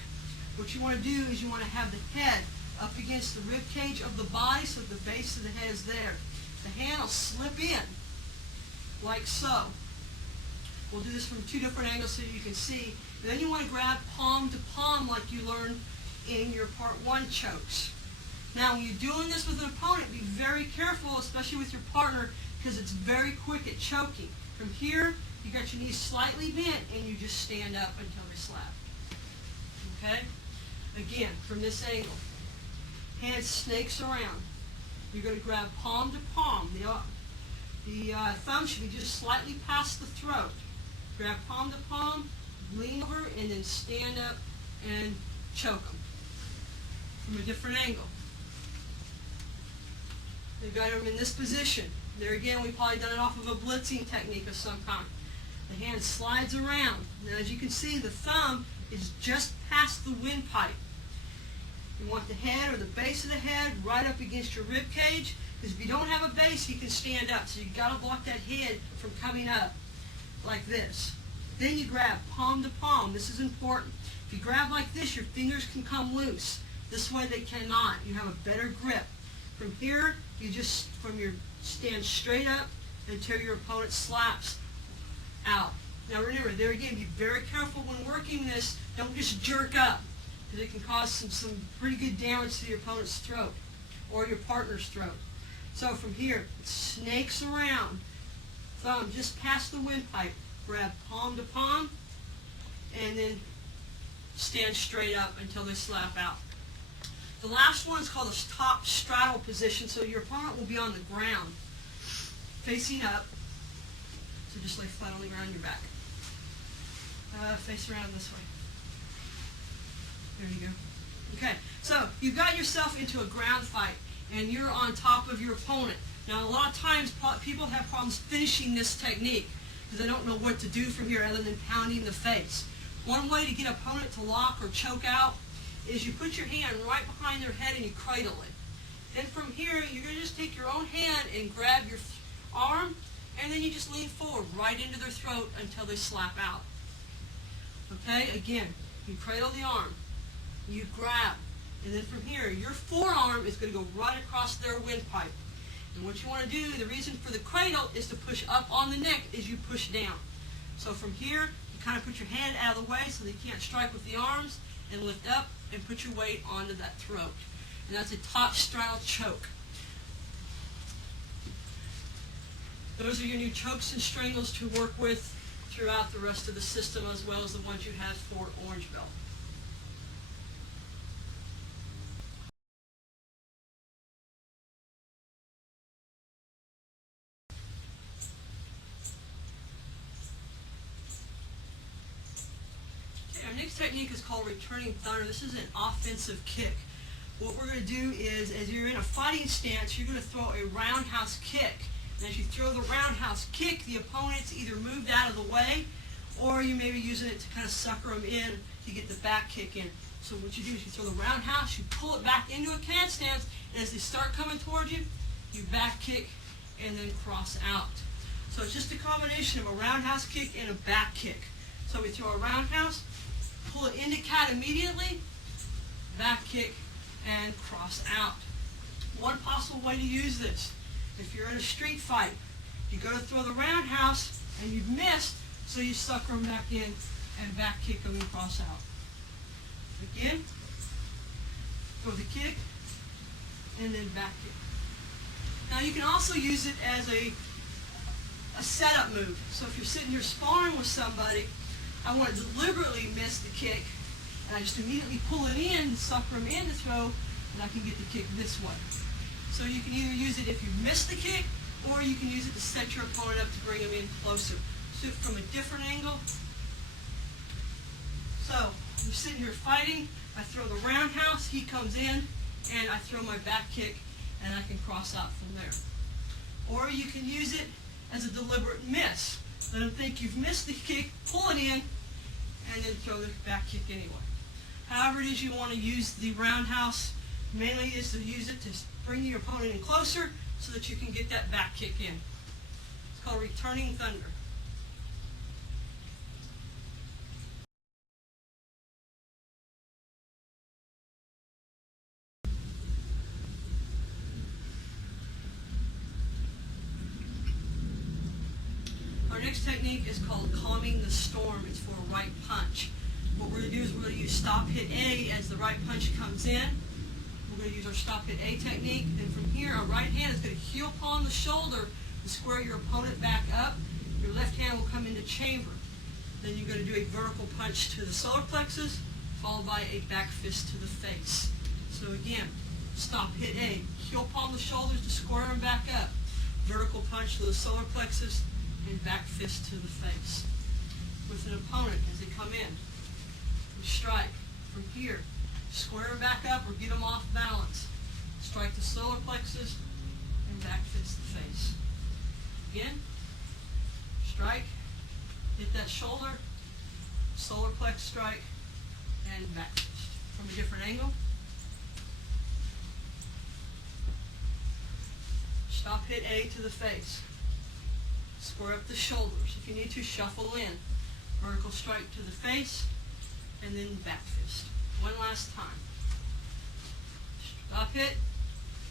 What you want to do is you want to have the head up against the rib cage of the body so the base of the head is there. The hand will slip in like so. We'll do this from two different angles so you can see. And then you want to grab palm to palm like you learned in your part 1 chokes. Now when you're doing this with an opponent, be very careful, especially with your partner, because it's very quick at choking. From here, you got your knees slightly bent and you just stand up until they slap. Okay? Again, from this angle, hand snakes around. You're going to grab palm to palm. The thumb should be just slightly past the throat. Grab palm to palm, lean over, and then stand up and choke them from a different angle. They've got them in this position. There again, we've probably done it off of a blitzing technique of some kind. The hand slides around. Now as you can see, the thumb is just past the windpipe. You want the head or the base of the head right up against your rib cage, because if you don't have a base, he can stand up. So you've got to block that head from coming up like this. Then you grab palm to palm. This is important. If you grab like this, your fingers can come loose. This way they cannot. You have a better grip. From here, you just stand straight up until your opponent slaps out. Now remember, there again, be very careful when working this. Don't just jerk up, because it can cause some pretty good damage to your opponent's throat or your partner's throat. So from here, it snakes around. Thumb just past the windpipe. Grab palm to palm, and then stand straight up until they slap out. The last one is called the top straddle position, so your opponent will be on the ground, facing up. So just lay flat on the ground on your back. Face around this way. There you go. Okay, so you've got yourself into a ground fight, and you're on top of your opponent. Now, a lot of times people have problems finishing this technique because they don't know what to do from here other than pounding the face. One way to get an opponent to lock or choke out is you put your hand right behind their head and you cradle it. Then from here, you're going to just take your own hand and grab your arm, and then you just lean forward right into their throat until they slap out. Okay, again, you cradle the arm, you grab, and then from here, your forearm is going to go right across their windpipe. And what you want to do, the reason for the cradle is to push up on the neck as you push down. So from here, you kind of put your hand out of the way so they can't strike with the arms, and lift up and put your weight onto that throat. And that's a top straddle choke. Those are your new chokes and strangles to work with throughout the rest of the system, as well as the ones you have for orange belt. Okay, our next technique is called returning thunder. This is an offensive kick. What we're going to do is, as you're in a fighting stance, you're going to throw a roundhouse kick. And as you throw the roundhouse kick, the opponent's either moved out of the way, or you may be using it to kind of sucker them in to get the back kick in. So what you do is you throw the roundhouse, you pull it back into a can stance, and as they start coming towards you, you back kick and then cross out. So it's just a combination of a roundhouse kick and a back kick. So we throw a roundhouse, pull it into cat immediately, back kick, and cross out. One possible way to use this, if you're in a street fight, you go to throw the roundhouse and you've missed, so you sucker them back in and back kick them and cross out. Again, throw the kick and then back kick. Now you can also use it as a setup move. So if you're sitting here sparring with somebody, I want to deliberately miss the kick, and I just immediately pull it in, sucker them in to throw, and I can get the kick this way. So you can either use it if you miss the kick, or you can use it to set your opponent up to bring them in closer. Shoot from a different angle. So you're sitting here fighting, I throw the roundhouse, he comes in, and I throw my back kick, and I can cross out from there. Or you can use it as a deliberate miss. Let them think you've missed the kick, pull it in, and then throw the back kick anyway. However it is you want to use the roundhouse, mainly is to use it to bring your opponent in closer so that you can get that back kick in. It's called returning thunder. Our next technique is called calming the storm. It's for a right punch. What we're going to do is we're going to use stop hit A as the right punch comes in. We're going to use our stop hit A technique, and from here our right hand is going to heel palm the shoulder to square your opponent back up. Your left hand will come into chamber. Then you're going to do a vertical punch to the solar plexus, followed by a back fist to the face. So again, stop hit A, heel palm the shoulders to square them back up, vertical punch to the solar plexus, and back fist to the face. With an opponent as they come in, you strike from here, square them back up or get them off balance. Strike the solar plexus and back fist the face. Again, strike, hit that shoulder, solar plex strike, and back fist. From a different angle. Stop hit A to the face. Square up the shoulders. If you need to, shuffle in. Vertical strike to the face, and then back fist. One last time. Stop hit,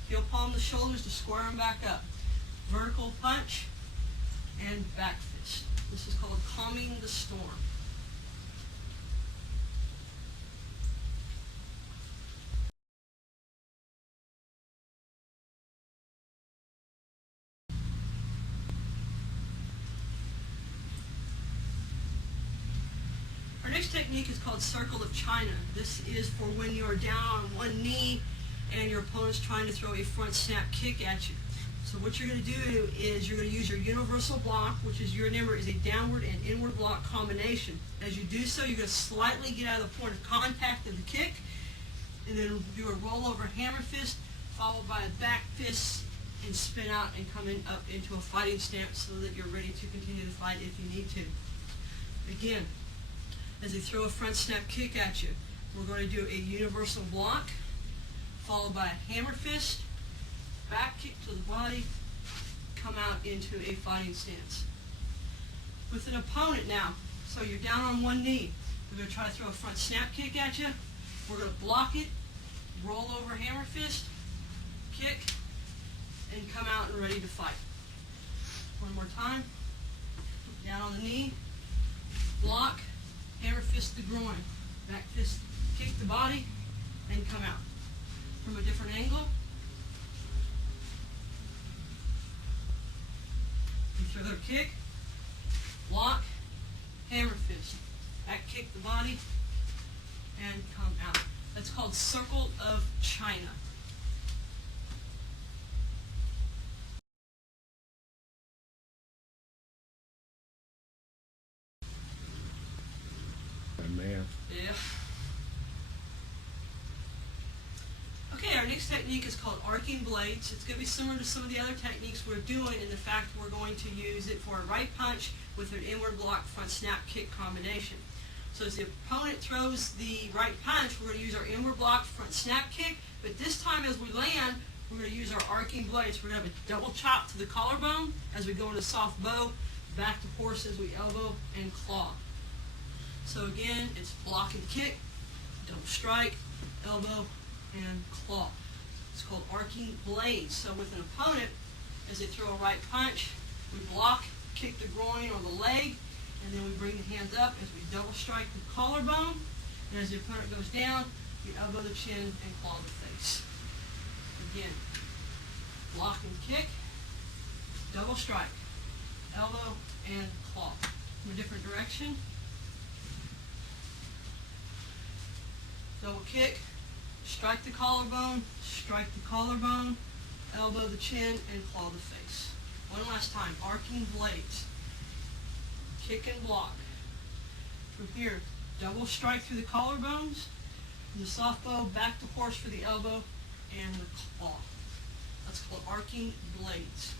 heel palm the shoulders to square them back up. Vertical punch, and back fist. This is called calming the storm. Our next technique is called Circle of China. This is for when you're down on one knee and your opponent's trying to throw a front snap kick at you. So what you're going to do is you're going to use your universal block, which is, you remember, is a downward and inward block combination. As you do so, you're going to slightly get out of the point of contact of the kick, and then do a rollover hammer fist, followed by a back fist, and spin out and come up into a fighting stance so that you're ready to continue the fight if you need to. Again, as they throw a front snap kick at you, we're going to do a universal block, followed by a hammer fist, back kick to the body, come out into a fighting stance. With an opponent now, so you're down on one knee, we're going to try to throw a front snap kick at you, we're going to block it, roll over hammer fist, kick, and come out and ready to fight. One more time, down on the knee, block, hammer fist the groin, back fist kick the body, and come out. From a different angle, you throw their kick, block, hammer fist, back kick the body, and come out. That's called Circle of China. Man. Yeah. Okay, our next technique is called arcing blades. It's going to be similar to some of the other techniques we're doing in the fact we're going to use it for a right punch with an inward block front snap kick combination. So as the opponent throws the right punch, we're going to use our inward block front snap kick, but this time as we land, we're going to use our arcing blades. We're going to have a double chop to the collarbone as we go into soft bow, back to horse as we elbow and claw. So again, it's block and kick, double strike, elbow, and claw. It's called arcing blades. So with an opponent, as they throw a right punch, we block, kick the groin or the leg, and then we bring the hands up as we double strike the collarbone. And as the opponent goes down, we elbow the chin and claw the face. Again, block and kick, double strike, elbow, and claw. From a different direction. Double kick, strike the collarbone, elbow the chin, and claw the face. One last time, arcing blades, kick and block. From here, double strike through the collarbones, the soft bow, back to horse for the elbow, and the claw. That's called arcing blades.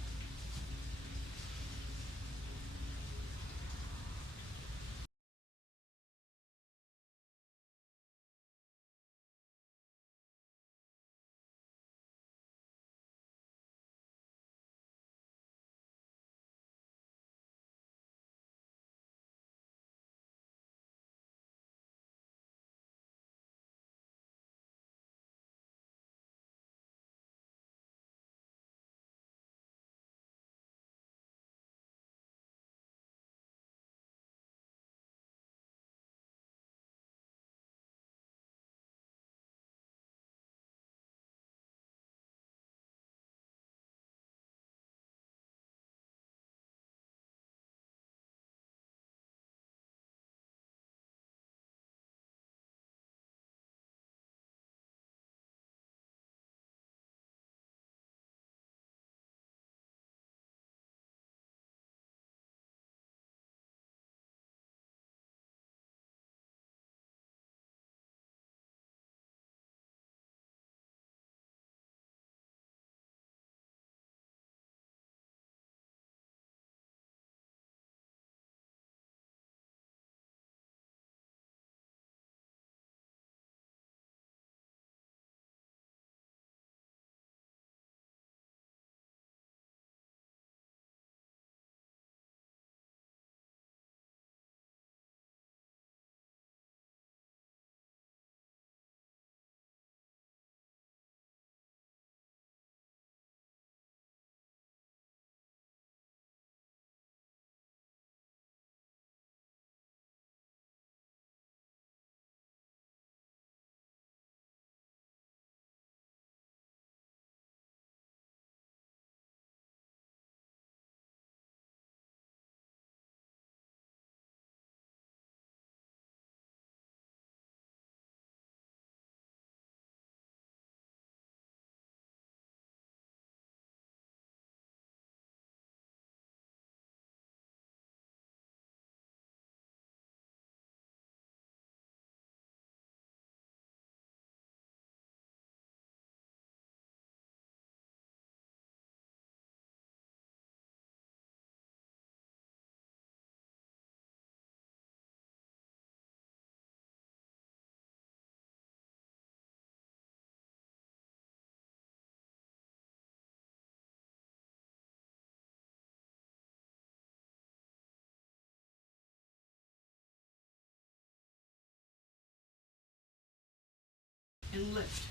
and lift.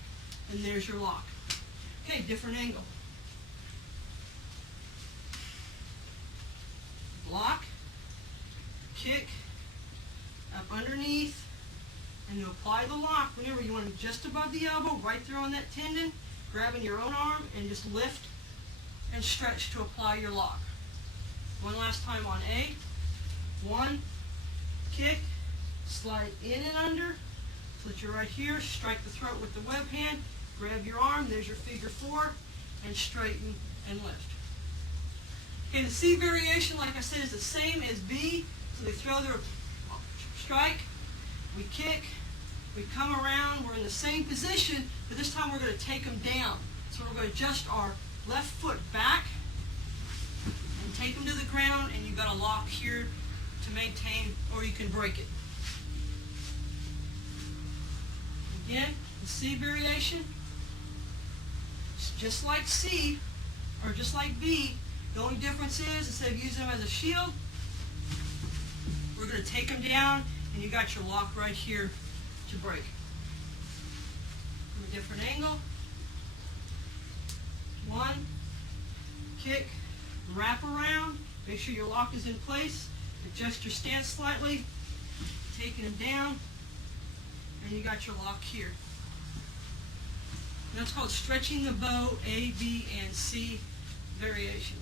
And there's your lock. Okay, different angle. Block, kick, up underneath, and you apply the lock. Remember, you want it just above the elbow, right there on that tendon, grabbing your own arm, and just lift and stretch to apply your lock. One last time on A. 1, kick, slide in and under, flip you right here, strike the throat with the web hand, grab your arm, there's your figure 4, and straighten and lift. Okay, the C variation, like I said, is the same as B. So they throw their strike, we kick, we come around, we're in the same position, but this time we're going to take them down. So we're going to adjust our left foot back and take them to the ground, and you've got a lock here to maintain, or you can break it. Again, the C variation, it's just like C, or just like B. The only difference is, instead of using them as a shield, we're going to take them down, and you got your lock right here to break. From a different angle. 1, kick, wrap around, make sure your lock is in place, adjust your stance slightly, taking them down, and you got your lock here. And that's called stretching the bow, A, B, and C variation.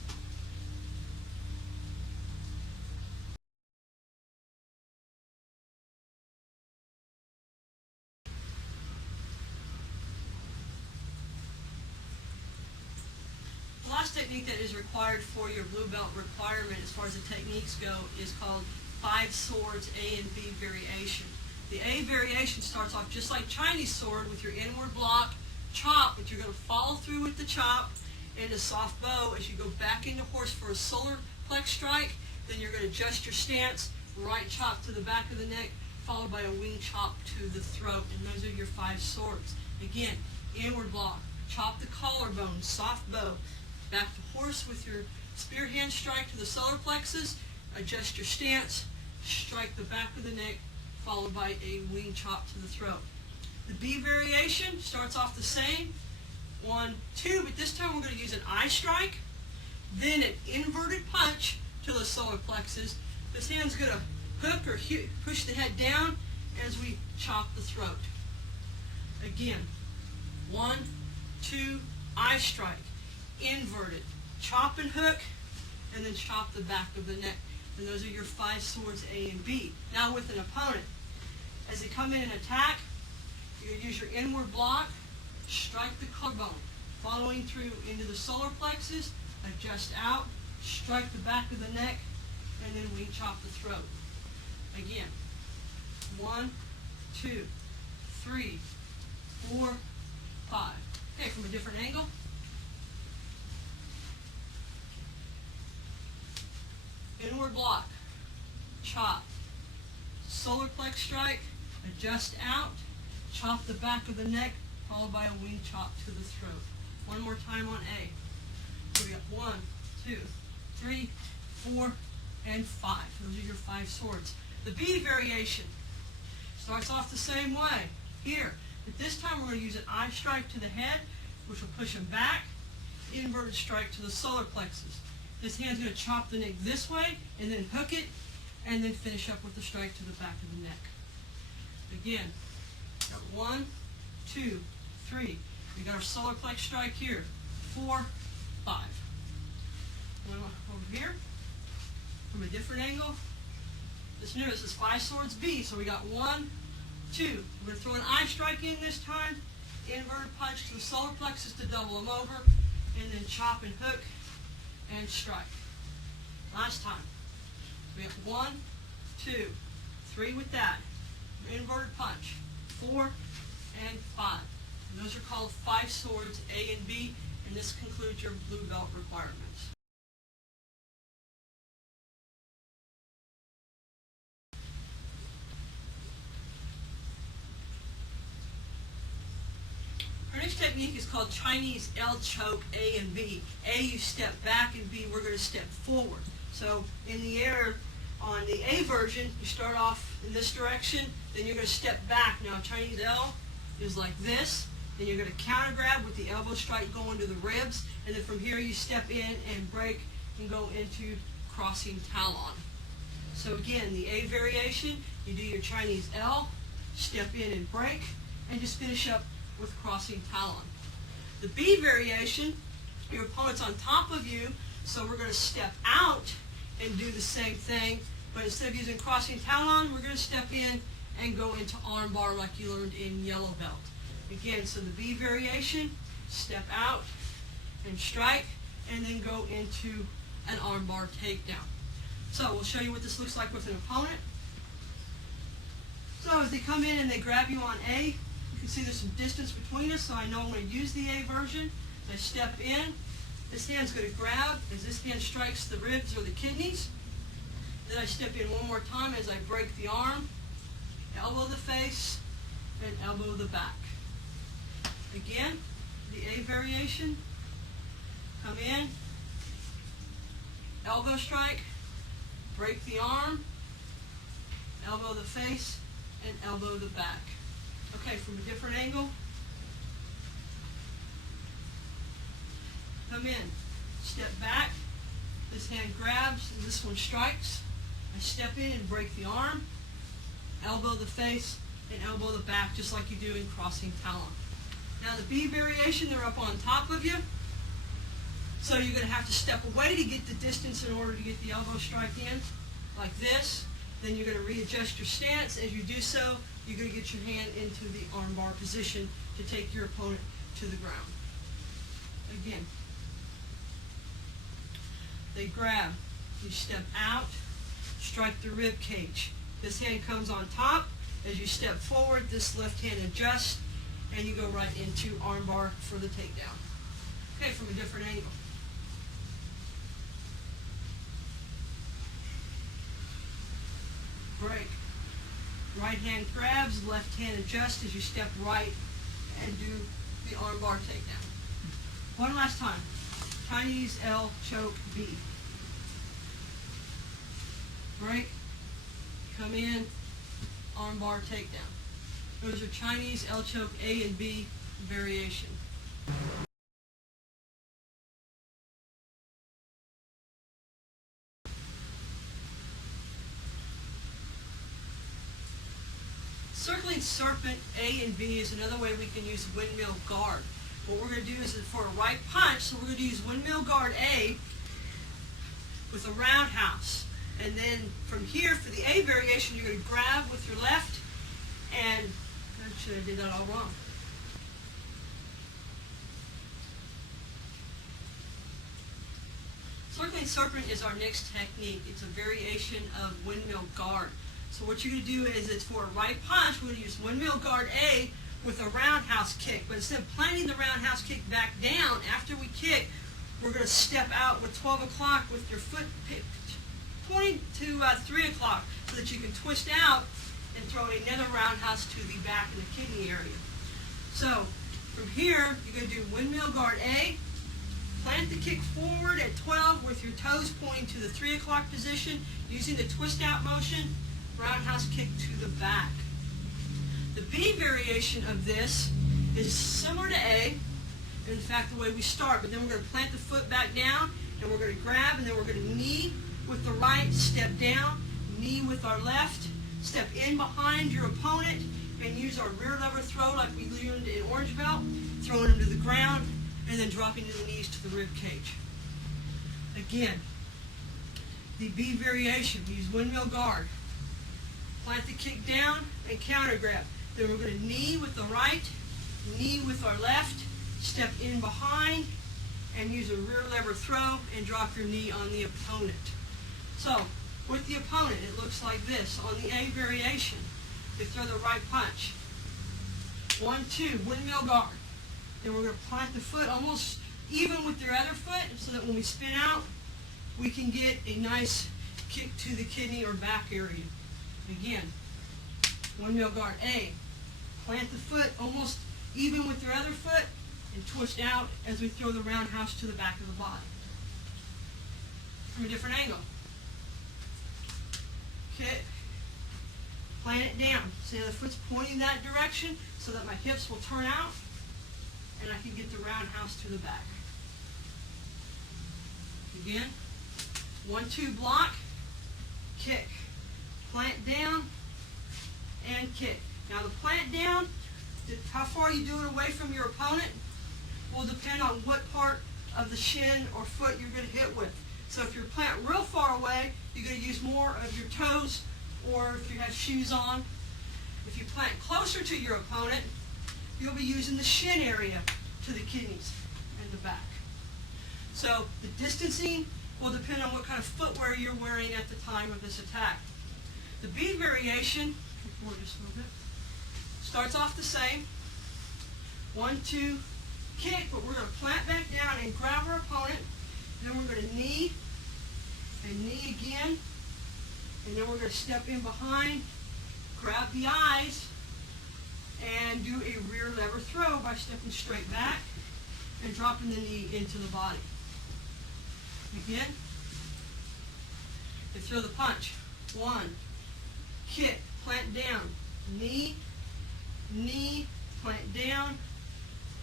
The last technique that is required for your blue belt requirement as far as the techniques go is called 5 swords A and B variation. The A variation starts off just like Chinese sword with your inward block, chop, but you're going to follow through with the chop and a soft bow as you go back into horse for a solar plex strike. Then you're going to adjust your stance, right chop to the back of the neck, followed by a wing chop to the throat. And those are your 5 swords. Again, inward block, chop the collarbone, soft bow, back to horse with your spear hand strike to the solar plexus, adjust your stance, strike the back of the neck, followed by a wing chop to the throat. The B variation starts off the same, 1, 2, but this time we're going to use an eye strike, then an inverted punch to the solar plexus. This hand's going to hook or push the head down as we chop the throat. Again, 1, 2, eye strike, inverted, chop and hook, and then chop the back of the neck. And those are your 5 swords A and B. Now with an opponent, as they come in and attack, you're going to use your inward block, strike the collarbone, following through into the solar plexus, adjust out, strike the back of the neck, and then wing chop the throat. Again, 1, 2, 3, 4, 5. Okay, from a different angle. Inward block, chop, solar plex strike, adjust out, chop the back of the neck, followed by a wing chop to the throat. One more time on A. So we got 1, 2, 3, 4, and 5. Those are your 5 swords. The B variation starts off the same way. Here, but this time we're going to use an eye strike to the head, which will push him back, inverted strike to the solar plexus. This hand's going to chop the neck this way, and then hook it, and then finish up with the strike to the back of the neck. Again, 1, 2, 3. We got our solar plex strike here. 4, 5. One over here, from a different angle. This is 5 swords B, so we got 1, 2. We're going to throw an eye strike in this time, inverted punch to the solar plexus to double them over, and then chop and hook and strike. Last time. We have 1, 2, 3 with that. Inverted punch. 4 and 5. And those are called 5 swords A and B, and this concludes your blue belt requirements. Our next technique is called Chinese L choke A and B. A, you step back, and B, we're going to step forward. So in the air, on the A version, you start off in this direction, then you're going to step back. Now Chinese L, is like this. Then you're going to counter grab with the elbow strike going to the ribs, and then from here you step in and break and go into crossing talon. So again, the A variation, you do your Chinese L, step in and break, and just finish up with crossing talon. The B variation, your opponent's on top of you, so we're going to step out and do the same thing, but instead of using crossing talon, we're going to step in and go into arm bar like you learned in yellow belt. Again, so the B variation, step out and strike, and then go into an arm bar takedown. So we'll show you what this looks like with an opponent. So as they come in and they grab you on A, you can see there's some distance between us, so I know I'm going to use the A version. I step in. This hand's going to grab as this hand strikes the ribs or the kidneys. Then I step in one more time as I break the arm, elbow the face, and elbow the back. Again, the A variation, come in, elbow strike, break the arm, elbow the face, and elbow the back. Okay, from a different angle, come in, step back, this hand grabs, and this one strikes. I step in and break the arm, elbow the face, and elbow the back, just like you do in crossing talon. Now the B variation, they're up on top of you, so you're going to have to step away to get the distance in order to get the elbow strike in, like this. Then you're going to readjust your stance. As you do so, you're going to get your hand into the arm bar position to take your opponent to the ground. Again, they grab, you step out, strike the rib cage. This hand comes on top. As you step forward, this left hand adjusts, and you go right into arm bar for the takedown. Okay, from a different angle. Break. Right hand grabs, left hand adjusts as you step right and do the arm bar takedown. One last time. Chinese L choke B. Break. Come in. Arm bar takedown. Those are Chinese L choke A and B variation. Circling serpent A and B is another way we can use windmill guard. What we're going to do is for a right punch, so we're going to use windmill guard A with a roundhouse. And then from here, for the A variation, you're going to grab with your left, and actually I did that all wrong. Circling serpent is our next technique. It's a variation of windmill guard. So what you're going to do is, it's for a right punch, we're going to use windmill guard A with a roundhouse kick. But instead of planting the roundhouse kick back down after we kick, we're going to step out with 12 o'clock with your foot picked 20 to 3 o'clock so that you can twist out and throw another roundhouse to the back of the kidney area. So from here, you're going to do windmill guard A, plant the kick forward at 12 with your toes pointing to the 3 o'clock position, using the twist out motion, roundhouse kick to the back. The B variation of this is similar to A, in fact the way we start, but then we're going to plant the foot back down, and we're going to grab, and then we're going to knee with the right, step down, knee with our left, step in behind your opponent, and use our rear lever throw like we learned in orange belt, throwing him to the ground, and then dropping to the knees to the rib cage. Again, the B variation, we use windmill guard. Plant the kick down and counter grab. Then we're going to knee with the right, knee with our left, step in behind, and use a rear lever throw and drop your knee on the opponent. So, with the opponent, it looks like this. On the A variation, they throw the right punch. 1, 2, windmill guard. Then we're going to plant the foot almost even with their other foot so that when we spin out, we can get a nice kick to the kidney or back area. Again, windmill guard A. Plant the foot almost even with their other foot and twist out as we throw the roundhouse to the back of the body. From a different angle. Kick, plant it down. See how the foot's pointing that direction so that my hips will turn out and I can get the roundhouse to the back. Again, 1-2 block, kick, plant down, and kick. Now the plant down, how far you do it away from your opponent will depend on what part of the shin or foot you're going to hit with. So if you're plant real far away, you're going to use more of your toes, or if you have shoes on. If you plant closer to your opponent, you'll be using the shin area to the kidneys and the back. So the distancing will depend on what kind of footwear you're wearing at the time of this attack. The bead variation, before just a little bit, starts off the same. 1-2 kick, but we're going to plant back down and grab our opponent. Then we're going to knee and knee again. And then we're going to step in behind, grab the eyes, and do a rear lever throw by stepping straight back and dropping the knee into the body. Again, you throw the punch. 1, kick, plant down, knee, knee, plant down,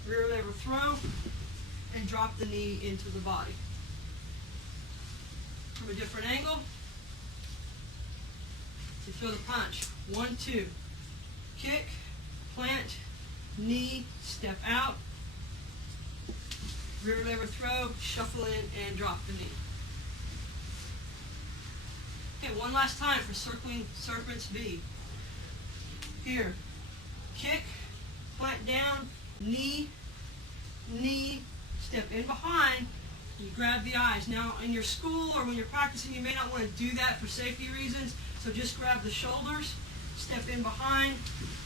rear lever throw, and drop the knee into the body. From a different angle, you throw the punch. 1-2, kick, plant, knee, step out, rear lever throw, shuffle in, and drop the knee. Okay, one last time for circling serpents B. Here, kick, plant down, knee, knee, step in behind, you grab the eyes. Now in your school or when you're practicing, you may not want to do that for safety reasons, so just grab the shoulders, step in behind,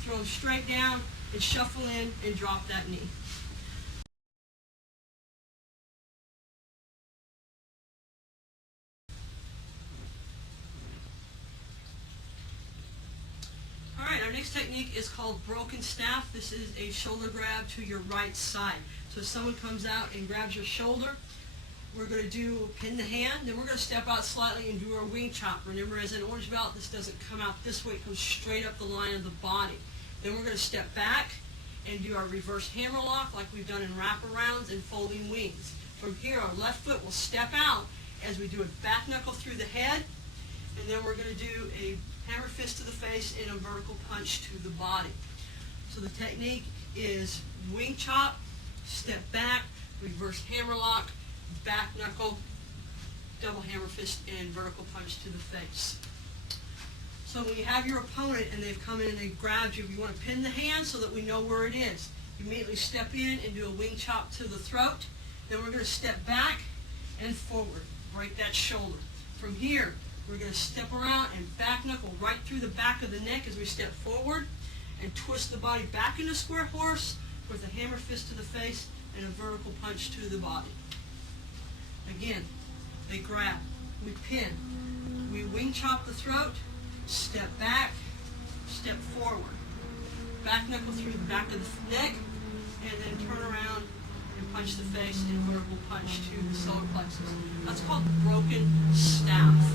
throw them straight down, and shuffle in and drop that knee. Alright, our next technique is called broken staff. This is a shoulder grab to your right side. So if someone comes out and grabs your shoulder, we're going to do pin the hand, then we're going to step out slightly and do our wing chop. Remember, as an orange belt, this doesn't come out this way, it comes straight up the line of the body. Then we're going to step back and do our reverse hammer lock like we've done in wraparounds and folding wings. From here, our left foot will step out as we do a back knuckle through the head, and then we're going to do a hammer fist to the face and a vertical punch to the body. So the technique is wing chop, step back, reverse hammer lock, back knuckle, double hammer fist, and vertical punch to the face. So when you have your opponent and they've come in and they've grabbed you, you want to pin the hand so that we know where it is. You immediately step in and do a wing chop to the throat. Then we're going to step back and forward, break that shoulder. From here, we're going to step around and back knuckle right through the back of the neck as we step forward and twist the body back into square horse with a hammer fist to the face and a vertical punch to the body. Again, they grab, we pin, we wing chop the throat, step back, step forward, back knuckle through the back of the neck, and then turn around and punch the face and vertical punch to the solar plexus. That's called broken staff.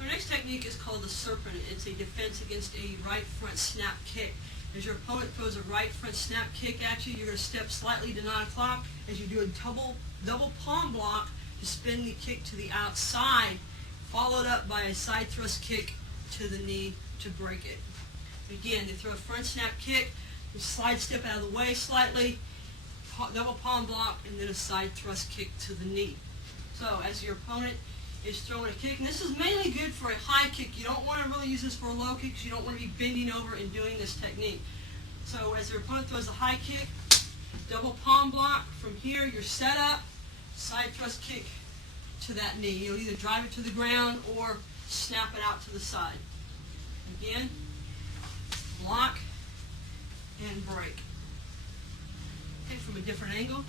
Our next technique is called the serpent. It's a defense against a right front snap kick. As your opponent throws a right front snap kick at you, you're going to step slightly to 9 o'clock as you do a double palm block to spin the kick to the outside, followed up by a side thrust kick to the knee to break it. Again, they throw a front snap kick, you slide step out of the way slightly, double palm block, and then a side thrust kick to the knee. So as your opponent is throwing a kick, and this is mainly good for a high kick. You don't want to really use this for a low kick because you don't want to be bending over and doing this technique. So as your opponent throws a high kick, double palm block. From here, you're set up, side thrust kick to that knee. You'll either drive it to the ground or snap it out to the side. Again, block and break. Okay, from a different angle.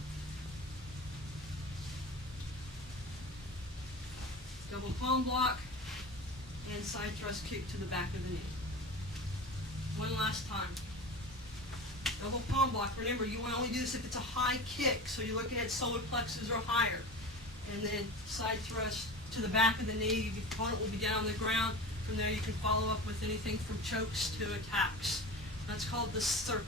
Double palm block and side thrust kick to the back of the knee. One last time. Double palm block. Remember, you want to only do this if it's a high kick, so you're looking at solar plexus or higher. And then side thrust to the back of the knee. The opponent will be down on the ground. From there, you can follow up with anything from chokes to attacks. That's called the serpent.